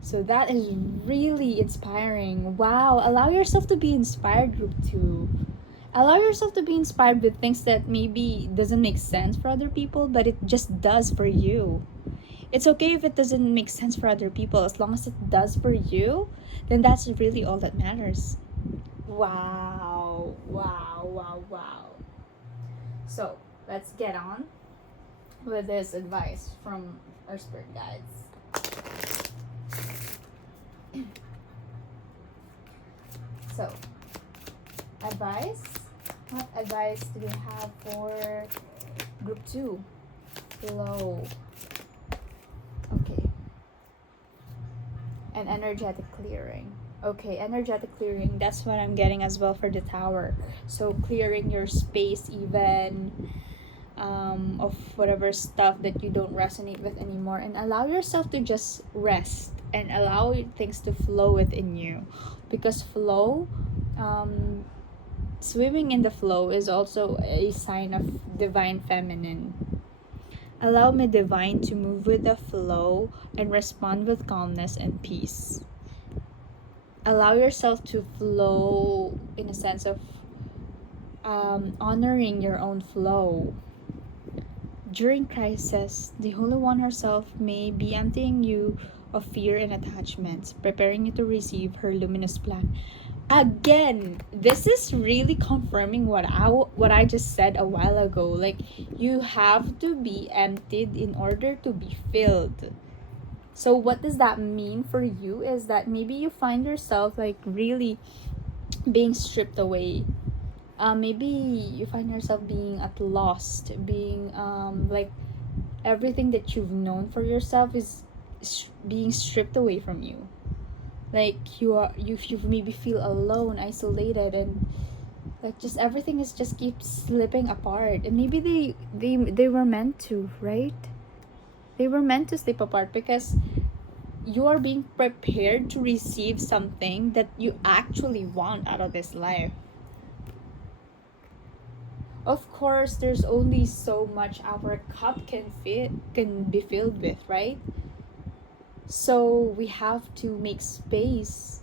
So that is really inspiring. Wow, allow yourself to be inspired, group 2. Allow yourself to be inspired with things that maybe doesn't make sense for other people, but it just does for you. It's okay if it doesn't make sense for other people. As long as it does for you, then that's really all that matters. Wow, wow, wow, wow. So let's get on with this advice from our spirit guides. So, advice? What advice do we have for group 2? Flow. Okay. And energetic clearing. Okay, energetic clearing. That's what I'm getting as well for the tower. So clearing your space even of whatever stuff that you don't resonate with anymore, and allow yourself to just rest and allow things to flow within you, because flow, swimming in the flow is also a sign of divine feminine. Allow me, divine, to move with the flow and respond with calmness and peace. Allow yourself to flow in a sense of honoring your own flow. During crisis, the Holy One herself may be emptying you of fear and attachments, preparing you to receive her luminous plan. Again, this is really confirming what I just said a while ago. Like, you have to be emptied in order to be filled. So what does that mean for you is that maybe you find yourself like really being stripped away. Maybe you find yourself being at lost, being like everything that you've known for yourself is being stripped away from you. Like you maybe feel alone, isolated, and like just everything is just keeps slipping apart. And maybe they were meant to, right? They were meant to slip apart because you are being prepared to receive something that you actually want out of this life. Of course, there's only so much our cup can be filled with, right? So we have to make space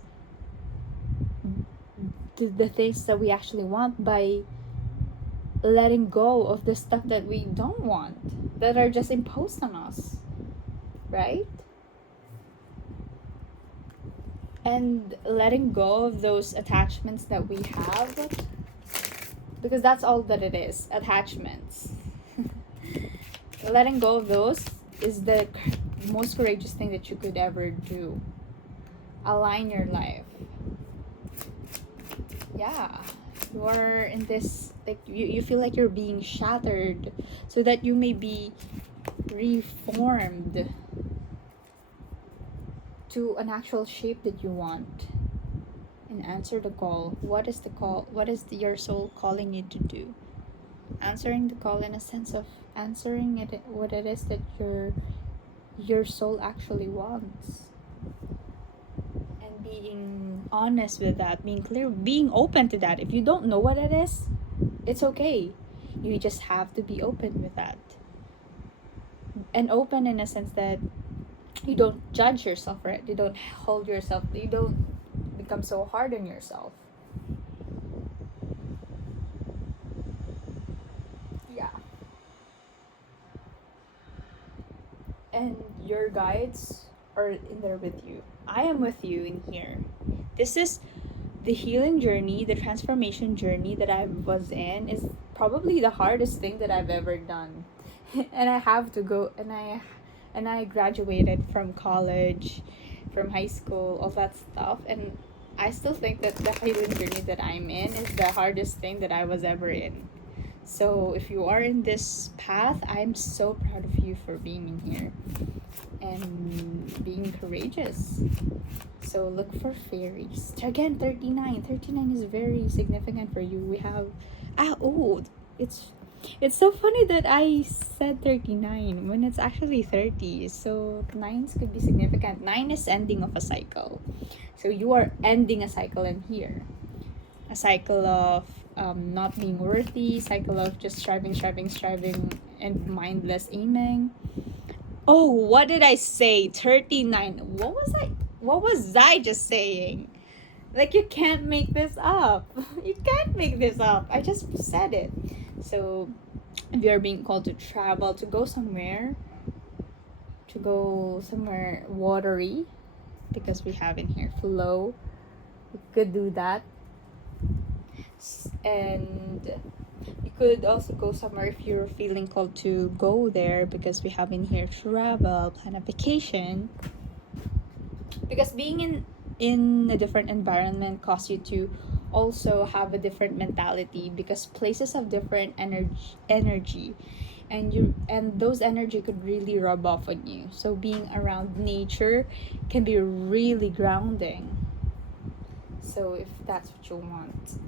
to the things that we actually want by letting go of the stuff that we don't want, that are just imposed on us, right? And letting go of those attachments that we have, because that's all that it is, attachments. Letting go of those is the most courageous thing that you could ever do. Align your life. Yeah, you're in this, like you feel like you're being shattered so that you may be reformed to an actual shape that you want. And answer the call. What is the call? What is your soul calling you to do? Answering the call in a sense of answering it, what it is that your soul actually wants, and being honest with that, being clear, being open to that. If you don't know what it is, it's okay. You just have to be open with that, and open in a sense that you don't judge yourself for it. You don't hold yourself. You don't become so hard on yourself. Yeah. And your guides are in there with you. I am with you in here. This is the healing journey, the transformation journey that I was in is probably the hardest thing that I've ever done. And I have to go, and I graduated from college from high school, all that stuff. And I still think that the healing journey that I'm in is the hardest thing that I was ever in. So if you are in this path, I'm so proud of you for being in here and being courageous. So look for fairies. Again, 39. 39 is very significant for you. We have it's it's so funny that I said 39 when it's actually 30. So nines could be significant. 9 is ending of a cycle. So you are ending a cycle in here. A cycle of not being worthy, cycle of just striving, and mindless aiming. Oh, what did I say? 39. What was I just saying? Like, you can't make this up. You can't make this up. I just said it. So, if you're being called to travel, to go somewhere watery, because we have in here flow, you could do that. And you could also go somewhere if you're feeling called to go there, because we have in here travel, plan a vacation. Because being in a different environment causes you to also have a different mentality, because places have different energy and those energy could really rub off on you. So being around nature can be really grounding. So if that's what you want.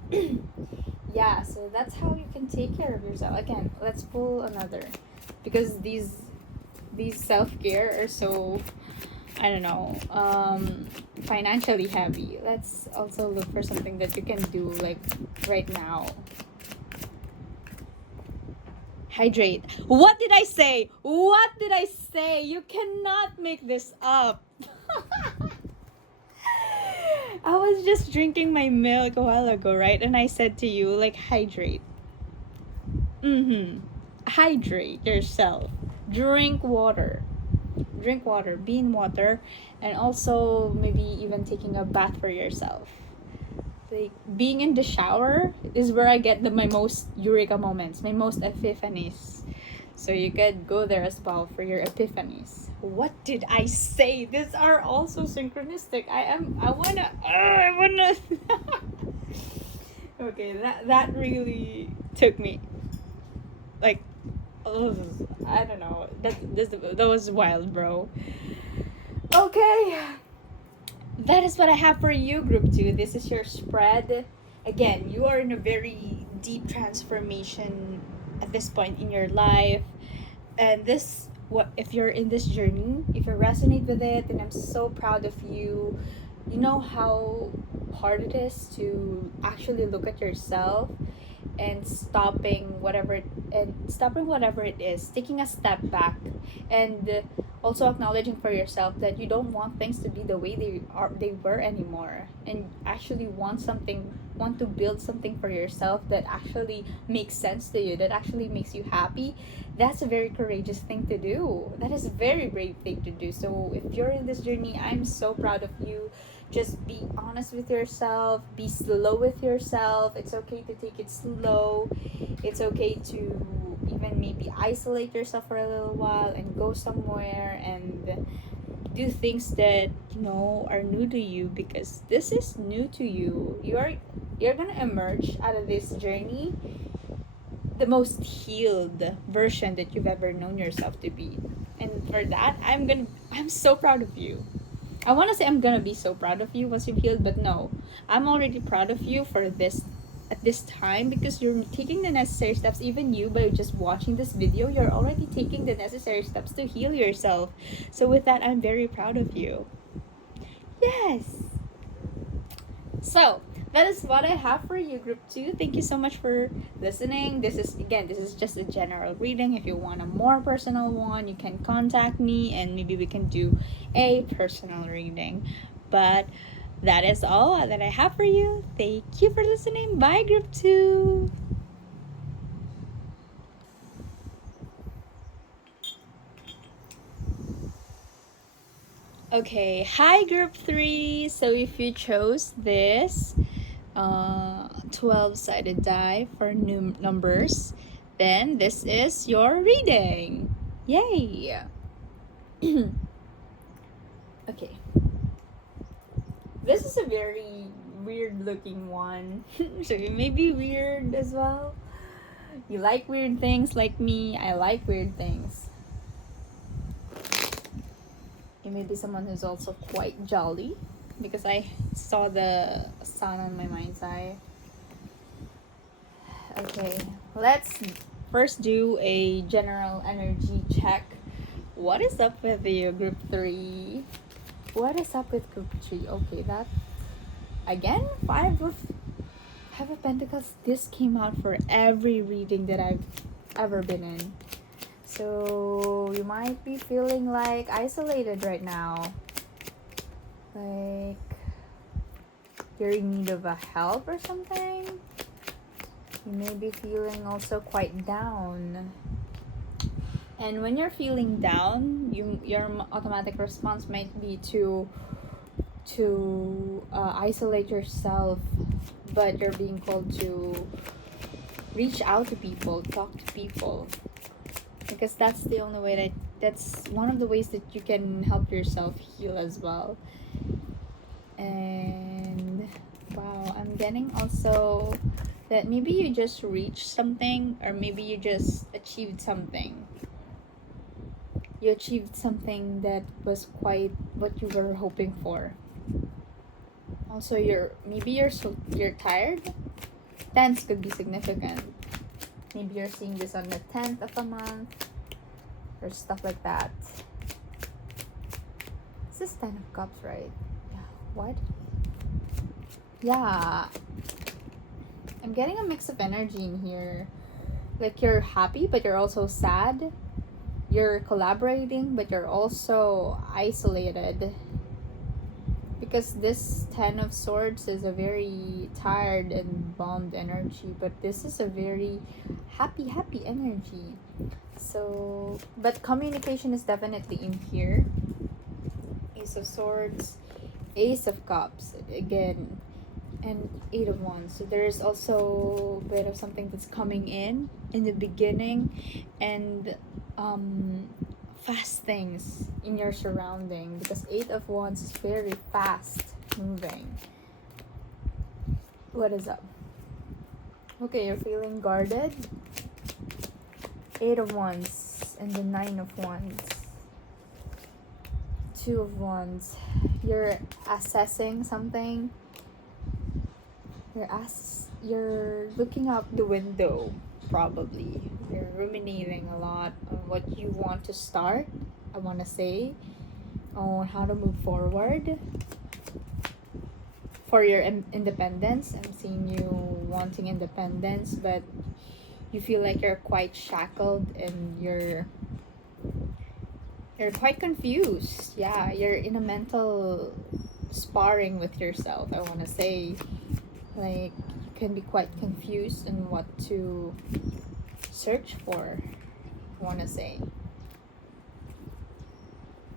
Yeah, so that's how you can take care of yourself. Again, let's pull another, because these self-care are so, I don't know, financially heavy. Let's also look for something that you can do like right now. Hydrate. What did I say? You cannot make this up. I was just drinking my milk a while ago, right? And I said to you, like, hydrate. Hydrate yourself. Drink water. Be in water. And also maybe even taking a bath for yourself. Like, being in the shower is where I get my most eureka moments, my most epiphanies. So you could go there as well for your epiphanies. What did I say? These are also synchronistic. I wanna. Okay, that really took me. Like, I don't know. That was wild, bro. Okay. That is what I have for you, Group 2. This is your spread. Again, you are in a very deep transformation at this point in your life. And if you're in this journey, if you resonate with it, then I'm so proud of you. You know how hard it is to actually look at yourself and stopping whatever it is, taking a step back, and also acknowledging for yourself that you don't want things to be the way they were anymore, and actually want to build something for yourself that actually makes sense to you, that actually makes you happy. That's a very courageous thing to do. That is a very brave thing to do. So if you're in this journey, I'm so proud of you. Just be honest with yourself, be slow with yourself. It's okay to take it slow. It's okay to even maybe isolate yourself for a little while and go somewhere and do things that are new to you, because this is new to you. You're gonna emerge out of this journey the most healed version that you've ever known yourself to be. And for that, I'm so proud of you. I want to say I'm gonna be so proud of you once you've healed, but no, I'm already proud of you for this at this time, because you're taking the necessary steps. Even you, by just watching this video, you're already taking the necessary steps to heal yourself. So with that, I'm very proud of you. Yes. So that is what I have for you, Group 2. Thank you so much for listening. This is just a general reading. If you want a more personal one, you can contact me and maybe we can do a personal reading. But that is all that I have for you. Thank you for listening. Bye, Group 2. Okay, hi, Group 3. So if you chose this 12-sided die for new numbers, then this is your reading. Yay. Okay, This is a very weird looking one. So you may be weird as well. You like weird things like me. I like weird things. You may be someone who's also quite jolly, because I saw the sun on my mind's eye. Okay, let's first do a general energy check. What is up with you, group 3? What is up with group 3? Okay, that again, five of Pentacles. This came out for every reading that I've ever been in. So you might be feeling like isolated right now. Like you're in need of a help or something. You may be feeling also quite down. And when you're feeling down, your automatic response might be to isolate yourself, but you're being called to reach out to people, talk to people, because that's the only way that's one of the ways that you can help yourself heal as well. And wow, I'm getting also that maybe you just reached something, or maybe you just achieved something. You achieved something that was quite what you were hoping for. Also, you're tired. Tens could be significant. Maybe you're seeing this on the 10th of a month or stuff like that. This is 10 of Cups, right? Yeah. What? Yeah. I'm getting a mix of energy in here. Like you're happy, but you're also sad. You're collaborating, but you're also isolated. Because this 10 of Swords is a very tired and bummed energy, but this is a very happy energy. So, but communication is definitely in here. Ace of Swords, Ace of Cups again, and 8 of Wands. So there's also a bit of something that's coming in the beginning, and fast things in your surrounding, because 8 of Wands is very fast moving. What is up? Okay, you're feeling guarded. 8 of Wands and the 9 of Wands. 2 of Wands. You're assessing something. You're looking out the window, probably. You're ruminating a lot on what you want to start, I want to say, on how to move forward for your independence. I'm seeing you wanting independence, but you feel like you're quite shackled and you're quite confused. Yeah, you're in a mental sparring with yourself, I want to say. Like, you can be quite confused in what to search for, I want to say.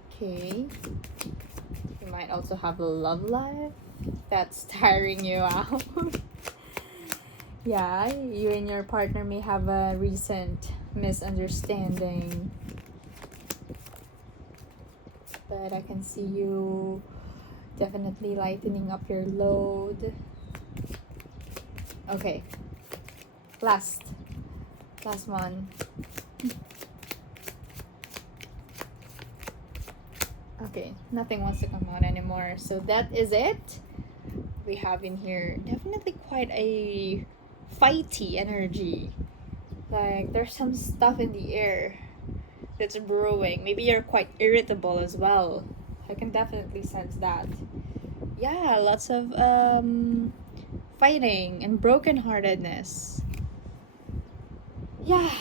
Okay. You might also have a love life that's tiring you out. Yeah, you and your partner may have a recent misunderstanding. But I can see you definitely lightening up your load. Okay. Last one. Okay, nothing wants to come out anymore. So that is it. We have in here definitely quite a fighty energy. Like there's some stuff in the air that's brewing. Maybe you're quite irritable as well. I can definitely sense that. Yeah, lots of fighting and brokenheartedness. Yeah.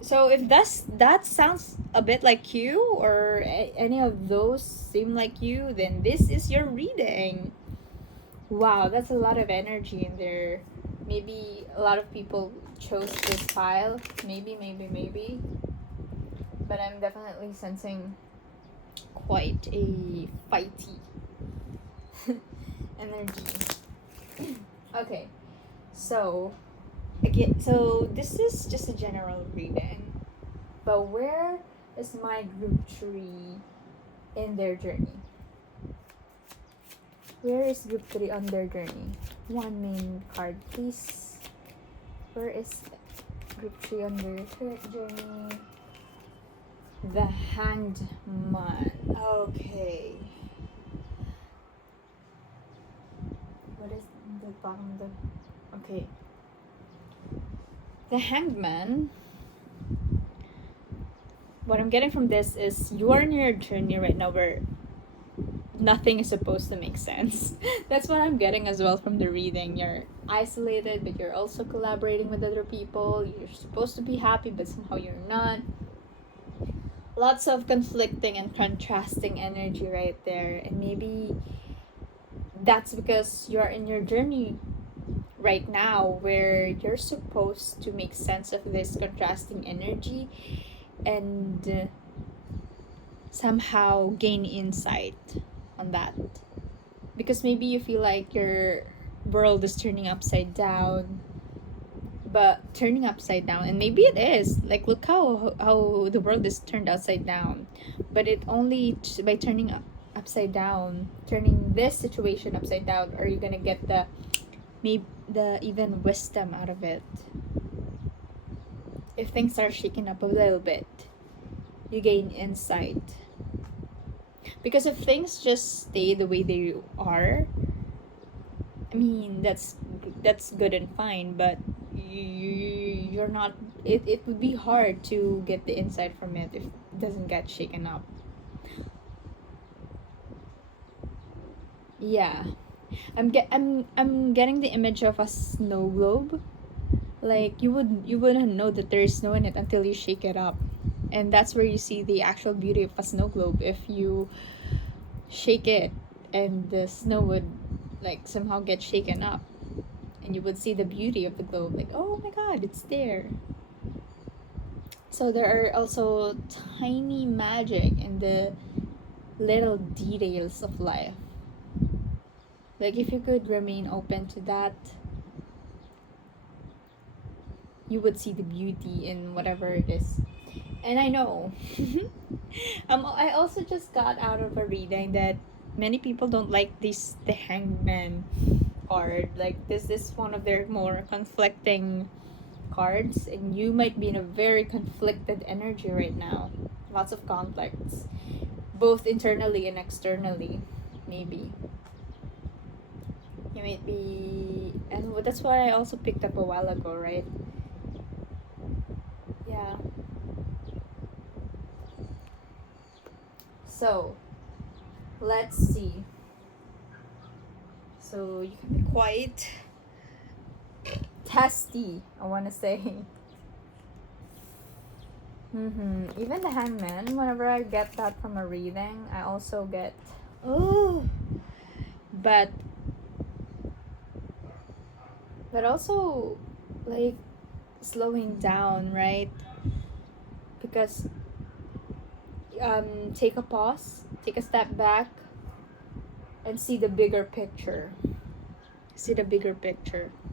So if that sounds a bit like you, or any of those seem like you, then this is your reading. Wow, that's a lot of energy in there. Maybe a lot of people chose this pile. Maybe. But I'm definitely sensing quite a fighty energy. Okay, so this is just a general reading, but where is my group 3 in their journey? Where is group 3 on their journey? One main card, please. Where is group 3 on their journey? The Hanged Man. Okay. What is the bottom of the... Okay. The Hanged Man. What I'm getting from this is you are in your journey right now where nothing is supposed to make sense. That's what I'm getting as well from the reading. You're isolated, but you're also collaborating with other people. You're supposed to be happy, but somehow you're not. Lots of conflicting and contrasting energy right there. And maybe that's because you're in your journey right now where you're supposed to make sense of this contrasting energy and somehow gain insight on that, because maybe you feel like your world is turning upside down, and maybe it is, like, look how the world is turned upside down, but it only by turning upside down, turning this situation upside down, are you gonna get the even wisdom out of it. If things are shaken up a little bit, you gain insight. Because if things just stay the way they are, I mean, that's good and fine, but you're not, it would be hard to get the insight from it if it doesn't get shaken up. Yeah. I'm getting the image of a snow globe. Like you wouldn't know that there is snow in it until you shake it up. And that's where you see the actual beauty of a snow globe. If you shake it and the snow would like somehow get shaken up, and you would see the beauty of the globe, like, oh my god, it's there. So there are also tiny magic in the little details of life. Like if you could remain open to that, you would see the beauty in whatever it is. And I know I also just got out of a reading that many people don't like the Hangman card. Like this is one of their more conflicting cards, and you might be in a very conflicted energy right now. Lots of conflicts, both internally and externally. Maybe you might be, and that's what I also picked up a while ago, right? Yeah. So let's see. So you can be quite testy, I want to say. Even the Hangman, whenever I get that from a reading, I also get, oh, but also like slowing down, right? Because take a pause, take a step back, and see the bigger picture.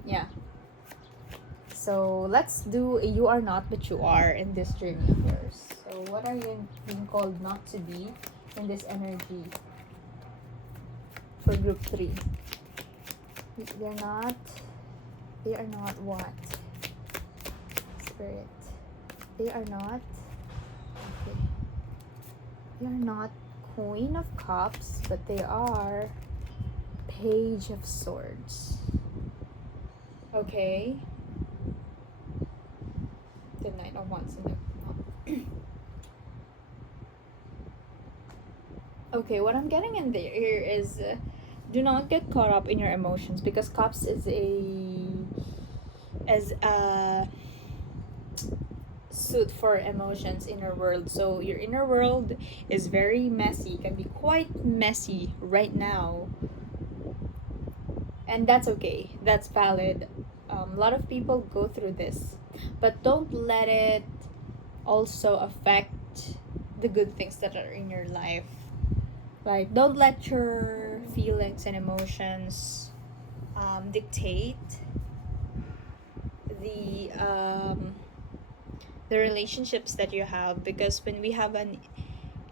Yeah. So let's do a you are not but you are in this journey of yours. So what are you being called not to be in this energy for group 3? They are not what? Spirit. They are not, okay. They are not Queen of Cups, but they are Page of Swords. Okay. The Knight of Wands in the okay, what I'm getting in there is do not get caught up in your emotions, because Cups is a suit for emotions, inner world. So your inner world is very messy, can be quite messy right now, and that's okay, that's valid. A lot of people go through this, but don't let it also affect the good things that are in your life. Like, don't let your feelings and emotions dictate the relationships that you have, because when we have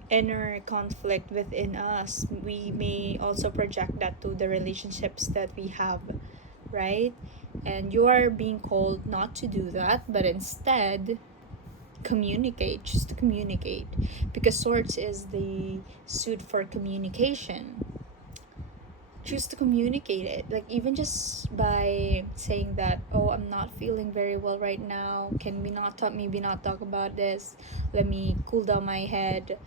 inner conflict within us, we may also project that to the relationships that we have, right? And you are being called not to do that, but instead communicate, just communicate, because swords is the suit for communication. Choose to communicate it, like even just by saying that, oh, I'm not feeling very well right now, can we not talk, maybe not talk about this, let me cool down my head,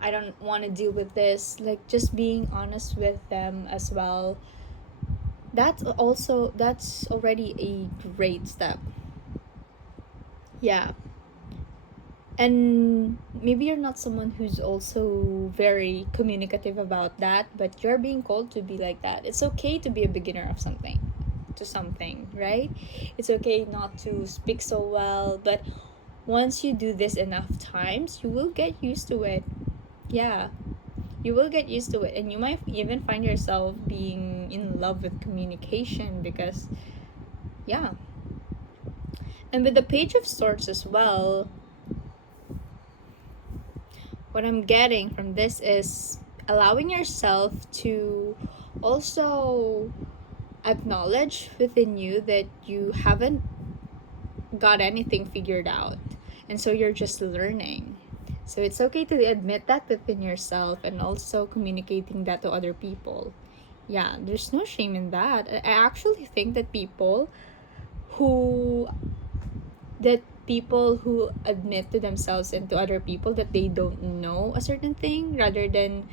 I don't want to deal with this. Like just being honest with them as well, that's already a great step. Yeah. And maybe you're not someone who's also very communicative about that, but you're being called to be like that. It's okay to be a beginner of something, to something, right? It's okay not to speak so well, but once you do this enough times, you will get used to it. Yeah, you will get used to it, and you might even find yourself being in love with communication because, yeah. And with the Page of Swords as well, what I'm getting from this is allowing yourself to also acknowledge within you that you haven't got anything figured out, and so you're just learning. So it's okay to admit that within yourself and also communicating that to other people. Yeah, there's no shame in that. I actually think that who people who admit to themselves and to other people that they don't know a certain thing, rather than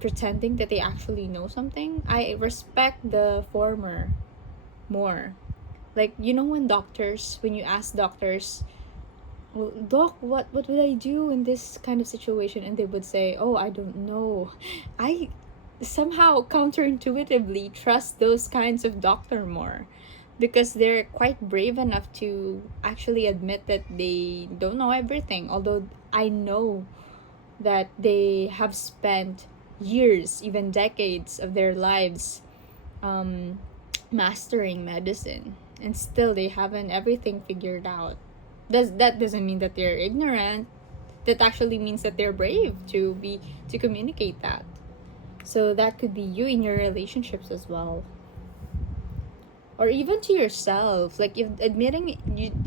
pretending that they actually know something, I respect the former more. Like, when you ask doctors, well, doc, what would I do in this kind of situation, and they would say, oh, I don't know. I somehow counterintuitively trust those kinds of doctor more, because they're quite brave enough to actually admit that they don't know everything, although I know that they have spent years, even decades of their lives, um, mastering medicine, and still they haven't everything figured out. That doesn't mean that they're ignorant. That actually means that they're brave to communicate that. So that could be you in your relationships as well, or even to yourself. Like, if admitting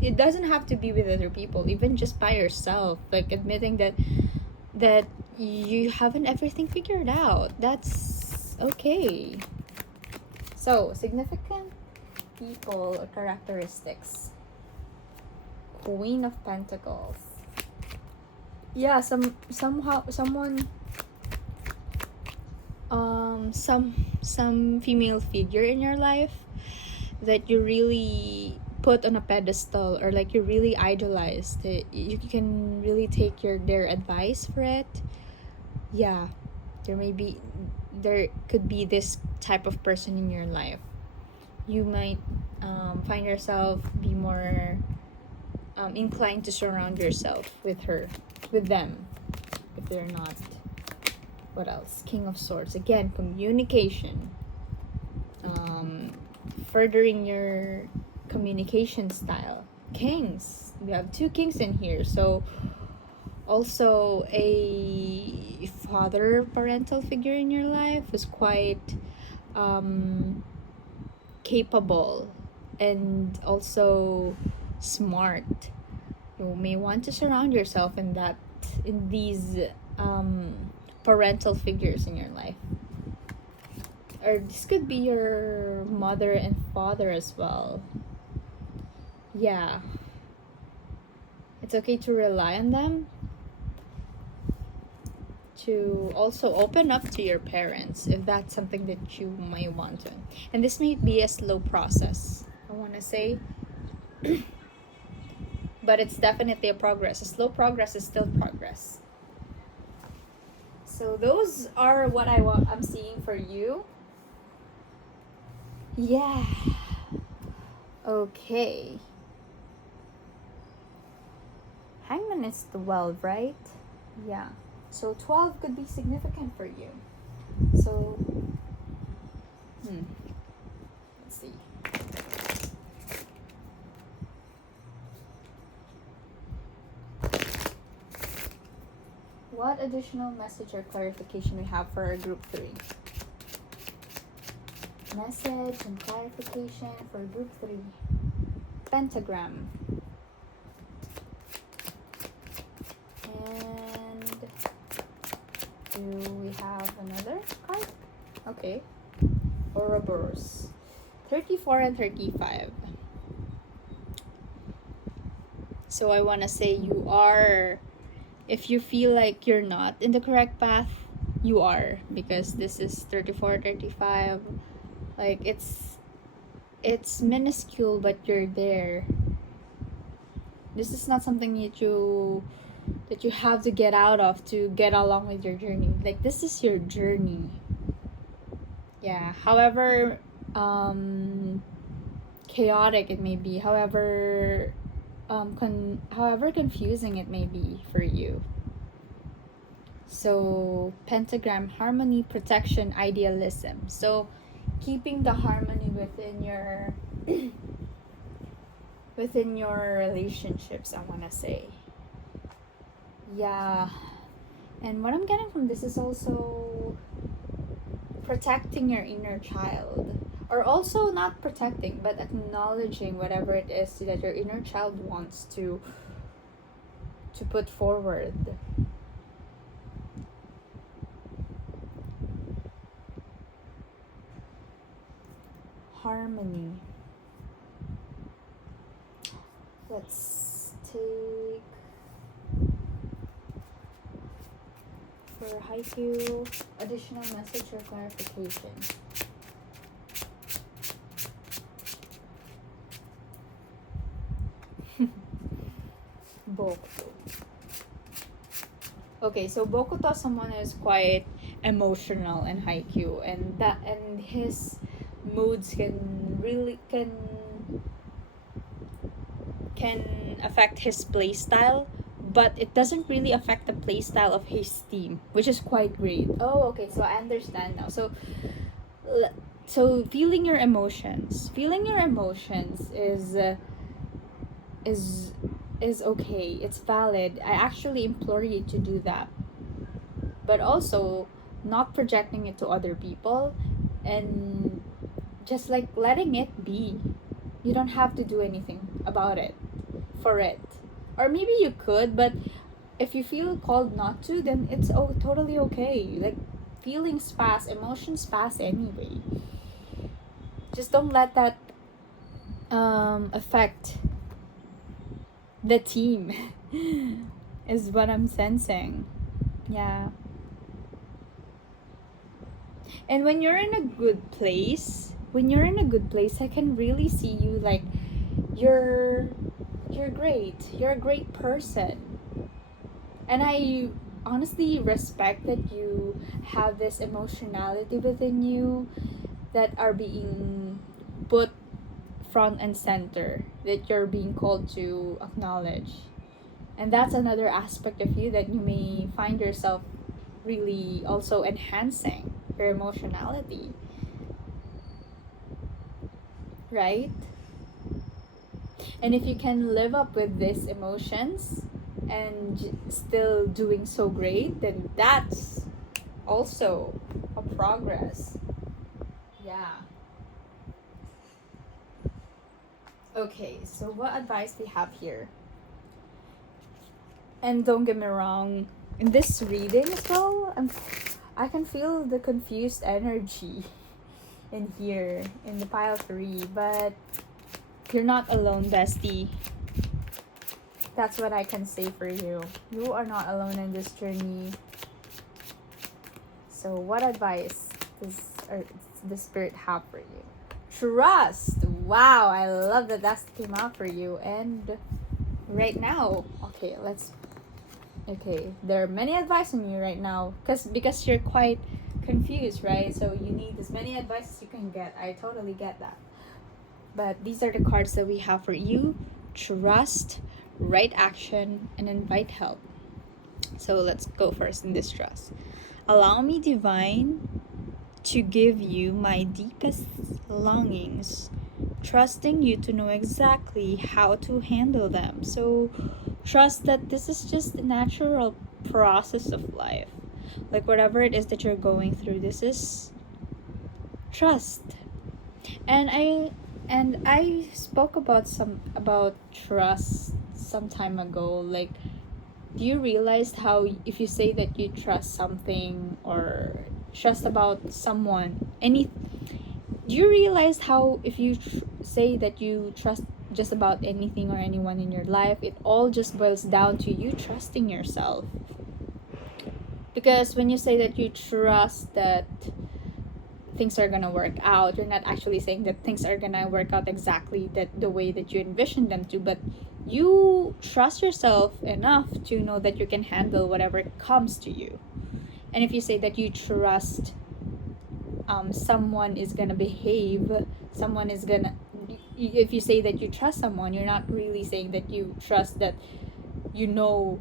it doesn't have to be with other people, even just by yourself, like admitting that you haven't everything figured out. That's okay. So, significant people or characteristics. Queen of Pentacles. Yeah, someone some female figure in your life that you really put on a pedestal, or like you really idolize, that you can really take their advice for it. Yeah, there could be this type of person in your life. You might find yourself be more inclined to surround yourself with them, if they're not. What else? King of Swords. Again, communication. Furthering your communication style. Kings. We have two kings in here. So, also a father, parental figure in your life was quite capable and also smart. You may want to surround yourself in these parental figures in your life. Or this could be your mother and father as well. Yeah. It's okay to rely on them, to also open up to your parents if that's something that you might want to. And this may be a slow process, I want to say. But it's definitely a progress. A slow progress is still progress. So those are what I'm seeing for you. Yeah. Okay. Hangman is 12, right? Yeah. So 12 could be significant for you. So, let's see. What additional message or clarification we have for our group 3? Message and clarification for group 3. Pentagram. And do we have another card? Okay. Ouroboros. 34 and 35. So I want to say you are, if you feel like you're not in the correct path, you are, because this is 34, 35. Like it's minuscule, but you're there. This is not something that you have to get out of to get along with your journey. Like, this is your journey. Yeah, however chaotic it may be, however confusing it may be for you. So pentagram, harmony, protection, idealism. So keeping the harmony within your relationships, I want to say. Yeah. And what I'm getting from this is also protecting your inner child, or also not protecting but acknowledging whatever it is that your inner child wants to put forward. Harmony. Let's take for haiku additional message or clarification. Bokuto. Okay, so Bokuto, someone who's quite emotional in haiku, and his moods can affect his play style, but it doesn't really affect the play style of his team, which is quite great. Oh, okay, so I understand now. So feeling your emotions is okay. It's valid. I actually implore you to do that, but also not projecting it to other people, and just like letting it be. You don't have to do anything about it for it, or maybe you could, but if you feel called not to, then it's totally okay. Like, feelings pass, emotions pass anyway. Just don't let that affect the team is what I'm sensing. Yeah. And when you're in a good place, I can really see you, like, you're great. You're a great person. And I honestly respect that you have this emotionality within you that are being put front and center, that you're being called to acknowledge. And that's another aspect of you that you may find yourself really also enhancing your emotionality. Right? And if you can live up with these emotions and still doing so great, then that's also a progress. Yeah. Okay, so what advice we have here? And don't get me wrong, in this reading as well, I can feel the confused energy in here, in the pile 3, but you're not alone, bestie. That's what I can say for you. You are not alone in this journey. So what advice does the spirit have for you? Trust. Wow, I love that came out for you. And right now, there are many advice on you right now, because you're quite confused, right? So you need as many advice as you can get. I totally get that. But these are the cards that we have for you. Trust, right action, and invite help. So let's go first in this trust. Allow me, divine, to give you my deepest longings, trusting you to know exactly how to handle them. So trust that this is just a natural process of life. Like whatever it is that you're going through, this is trust. And I spoke about trust some time ago. Like, do you realize how if you say that you trust something or trust about someone, do you realize how if you say that you trust just about anything or anyone in your life, it all just boils down to you trusting yourself? Because when you say that you trust that things are gonna work out, you're not actually saying that things are gonna work out exactly that the way that you envision them to, but you trust yourself enough to know that you can handle whatever comes to you. And if you say that you trust someone is gonna behave, someone is gonna, if you say that you trust someone, you're not really saying that you trust that you know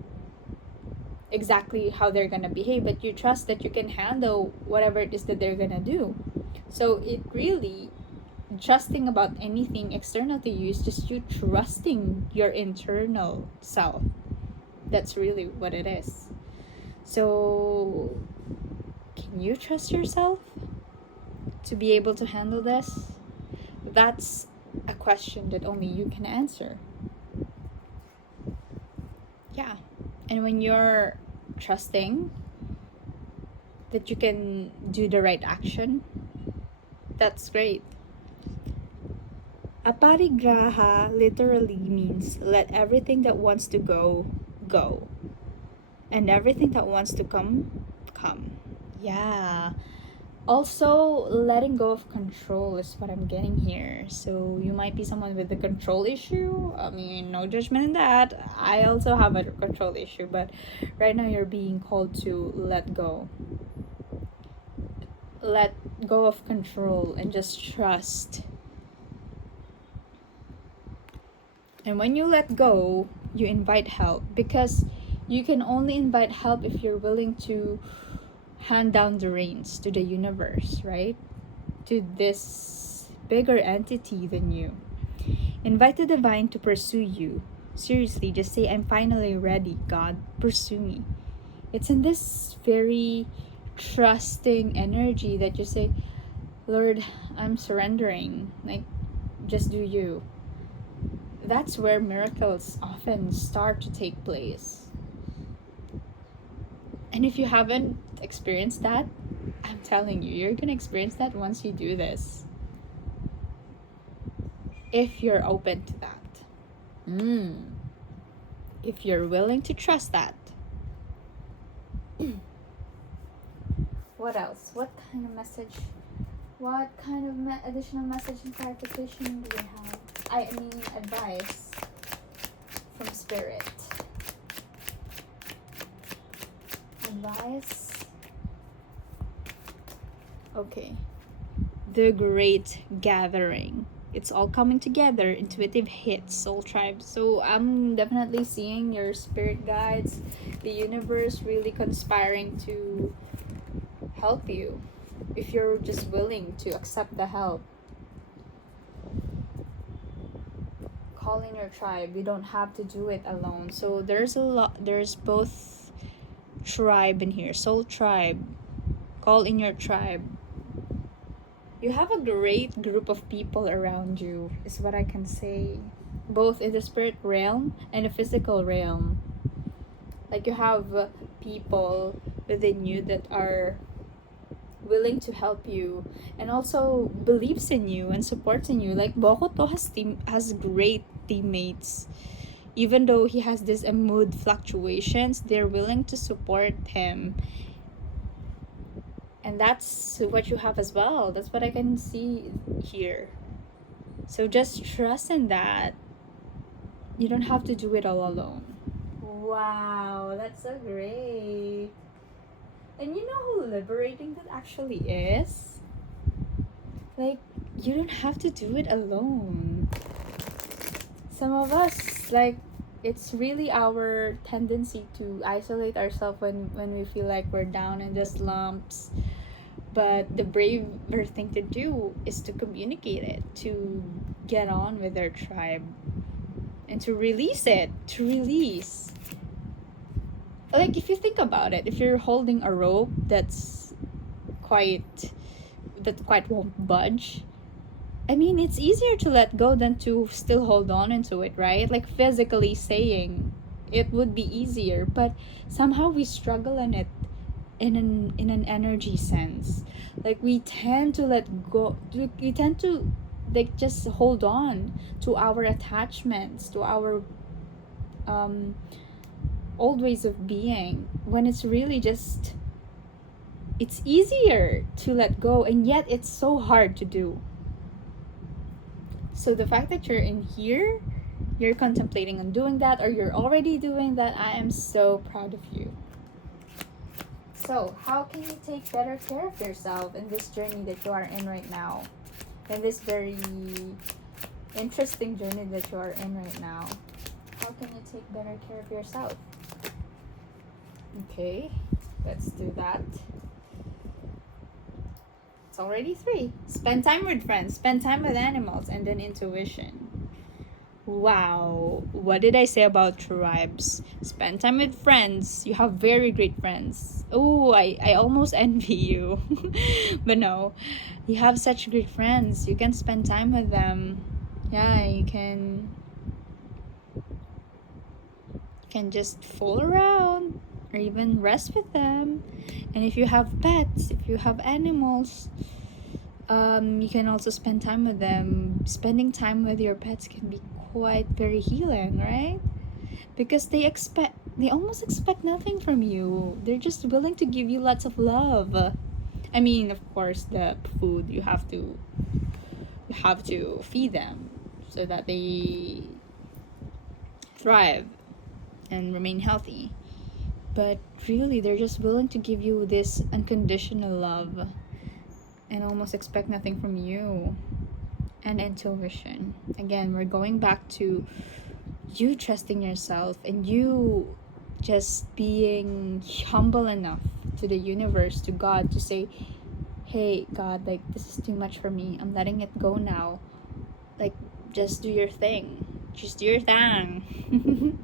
exactly how they're gonna behave, but you trust that you can handle whatever it is that they're gonna do. So it really, trusting about anything external to you is just you trusting your internal self. That's really what it is. So can you trust yourself to be able to handle this? That's a question that only you can answer. Yeah. And when you're trusting that you can do the right action, that's great. Aparigraha literally means let everything that wants to go, go. And everything that wants to come, come. Yeah. Also, letting go of control is what I'm getting here. So you might be someone with a control issue. I mean, no judgment in that. I also have a control issue, but right now you're being called to let go. Let go of control and just trust. And when you let go, you invite help, because you can only invite help if you're willing to hand down the reins to the universe, right? To this bigger entity than you. Invite the divine to pursue you. Seriously, just say, I'm finally ready, God, pursue me. It's in this very trusting energy that you say, Lord, I'm surrendering. Like, just do you. That's where miracles often start to take place. And if you haven't experienced that, I'm telling you, you're gonna experience that once you do this. If you're open to that. If you're willing to trust that. What else? What kind of message? What kind of additional message and clarification do you have? I mean, advice from Spirit. Advice. Okay. The Great Gathering. It's all coming together. Intuitive hits, soul tribe. So I'm definitely seeing your spirit guides, the universe really conspiring to help you if you're just willing to accept the help. Call in your tribe. You don't have to do it alone. So there's both tribe in here, soul tribe. Call in your tribe. You have a great group of people around you, is what I can say, both in the spirit realm and the physical realm. Like, you have people within you that are willing to help you and also believes in you and supports in you. Like, Bokoto has great teammates. Even though he has this mood fluctuations, they're willing to support him. And that's what you have as well. That's what I can see here. So just trust in that. You don't have to do it all alone. Wow, that's so great. And you know how liberating that actually is? Like, you don't have to do it alone. Some of us, like, it's really our tendency to isolate ourselves when we feel like we're down in the slumps. But the braver thing to do is to communicate it, to get on with our tribe, and to release it, to release. Like, if you think about it, if you're holding a rope quite that quite won't budge, I mean, it's easier to let go than to still hold on into it, right? Like, physically saying it would be easier, but somehow we struggle in it, in an energy sense. Like, we tend to let go, we tend to, like, just hold on to our attachments, to our um old ways of being, when it's really just, it's easier to let go, and yet it's so hard to do. So the fact that you're in here, you're contemplating on doing that, or you're already doing that, I am so proud of you. So how can you take better care of yourself in this journey that you are in right now, in this very interesting journey that you are in right now? How can you take better care of yourself? Okay, let's do that. It's already 3. Spend time with friends, spend time with animals, and then intuition. Wow, what did I say about tribes? Spend time with friends. You have very great friends. Oh, I almost envy you. But no, you have such great friends. You can spend time with them. Yeah, you can just fool around or even rest with them. And if you have pets, if you have animals, you can also spend time with them. Spending time with your pets can be quite very healing, right? Because they almost expect nothing from you. They're just willing to give you lots of love. I mean, of course, the food you have to feed them so that they thrive and remain healthy. But really, they're just willing to give you this unconditional love and almost expect nothing from you. And intuition. Again, we're going back to you trusting yourself and you just being humble enough to the universe, to God, to say, hey, God, like, this is too much for me. I'm letting it go now. Like, just do your thing. Just do your thing.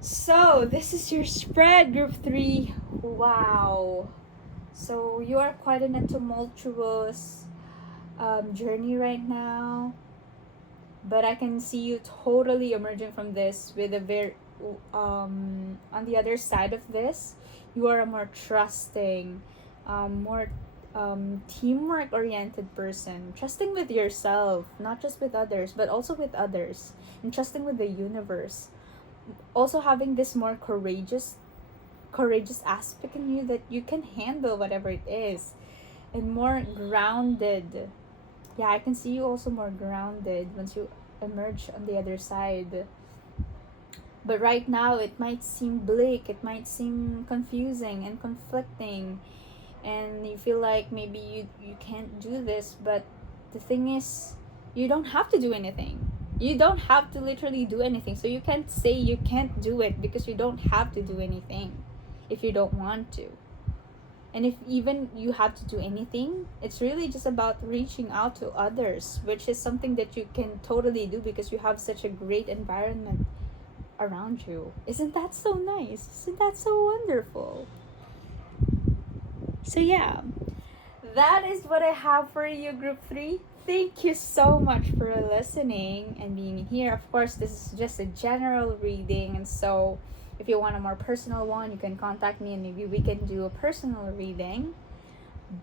So, this is your spread, group 3. Wow. So, you are quite in a tumultuous journey right now. But I can see you totally emerging from this with a very, on the other side of this, you are a more trusting, more teamwork oriented person. Trusting with yourself, not just with others, but also with others. And trusting with the universe. Also having this more courageous aspect in you, that you can handle whatever it is, and more grounded. Yeah, I can see you also more grounded once you emerge on the other side. But right now it might seem bleak, it might seem confusing and conflicting, and you feel like maybe you can't do this. But the thing is, you don't have to do anything. You don't have to literally do anything. So you can't say you can't do it, because you don't have to do anything if you don't want to. And if even you have to do anything, it's really just about reaching out to others, which is something that you can totally do because you have such a great environment around you. Isn't that so nice? Isn't that so wonderful? So yeah, that is what I have for you, group 3. Thank you so much for listening and being here. Of course, this is just a general reading, and so if you want a more personal one, you can contact me and maybe we can do a personal reading.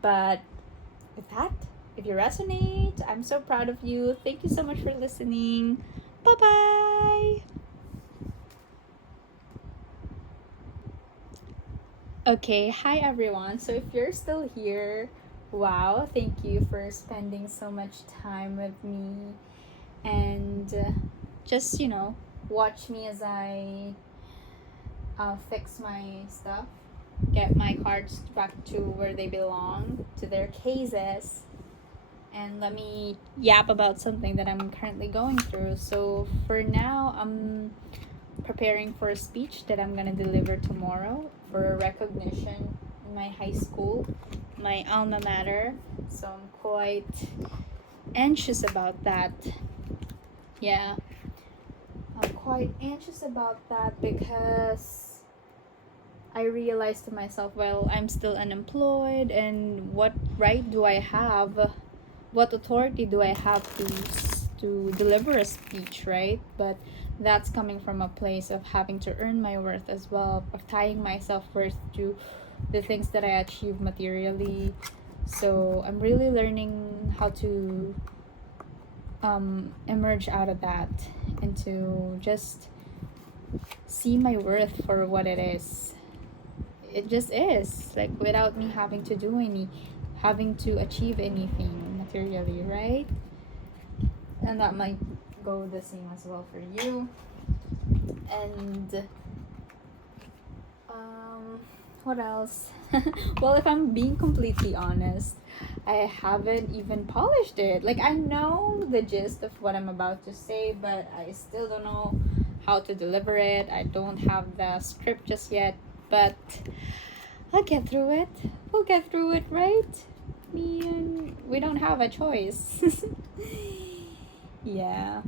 But with that, if you resonate, I'm so proud of you. Thank you so much for listening. Bye-bye. Okay, hi everyone. So if you're still here, wow, thank you for spending so much time with me. And just, watch me as I fix my stuff, get my cards back to where they belong, to their cases, and let me yap about something that I'm currently going through. So for now, I'm preparing for a speech that I'm gonna deliver tomorrow for a recognition in my high school, my alma mater. So I'm quite anxious about that. Yeah, I'm quite quite anxious about that because I realized to myself, well, I'm still unemployed, and what right do I have? What authority do I have to deliver a speech, right? But that's coming from a place of having to earn my worth as well, of tying myself first to the things that I achieve materially. So I'm really learning how to emerge out of that and to just see my worth for what it is. It just is, like, without me having to achieve anything materially, right? And that might go the same as well for you. And what else? Well, if I'm being completely honest, I haven't even polished it. Like, I know the gist of what I'm about to say, but I still don't know how to deliver it. I don't have the script just yet, but I'll get through it. We'll get through it, right? We don't have a choice. Yeah.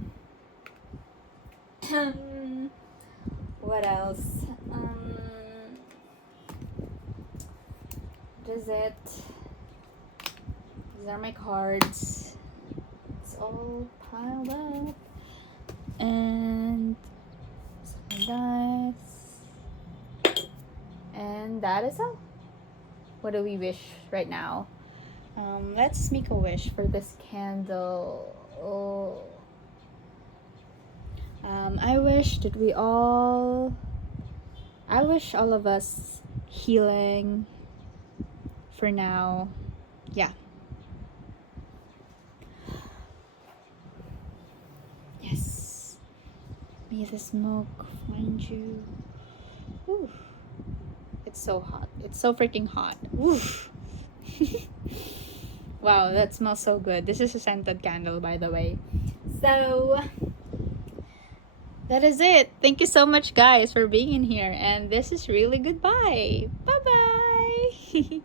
What else? Does it? These are my cards. It's all piled up. And some dice. And that is all. What do we wish right now? Let's make a wish for this candle. Oh. I wish all of us healing for now. Yeah. Yes. May the smoke find you. Ooh. It's so hot. It's so freaking hot. Ooh. Wow, that smells so good. This is a scented candle, by the way. So that is it. Thank you so much, guys, for being in here. And this is really goodbye. Bye-bye.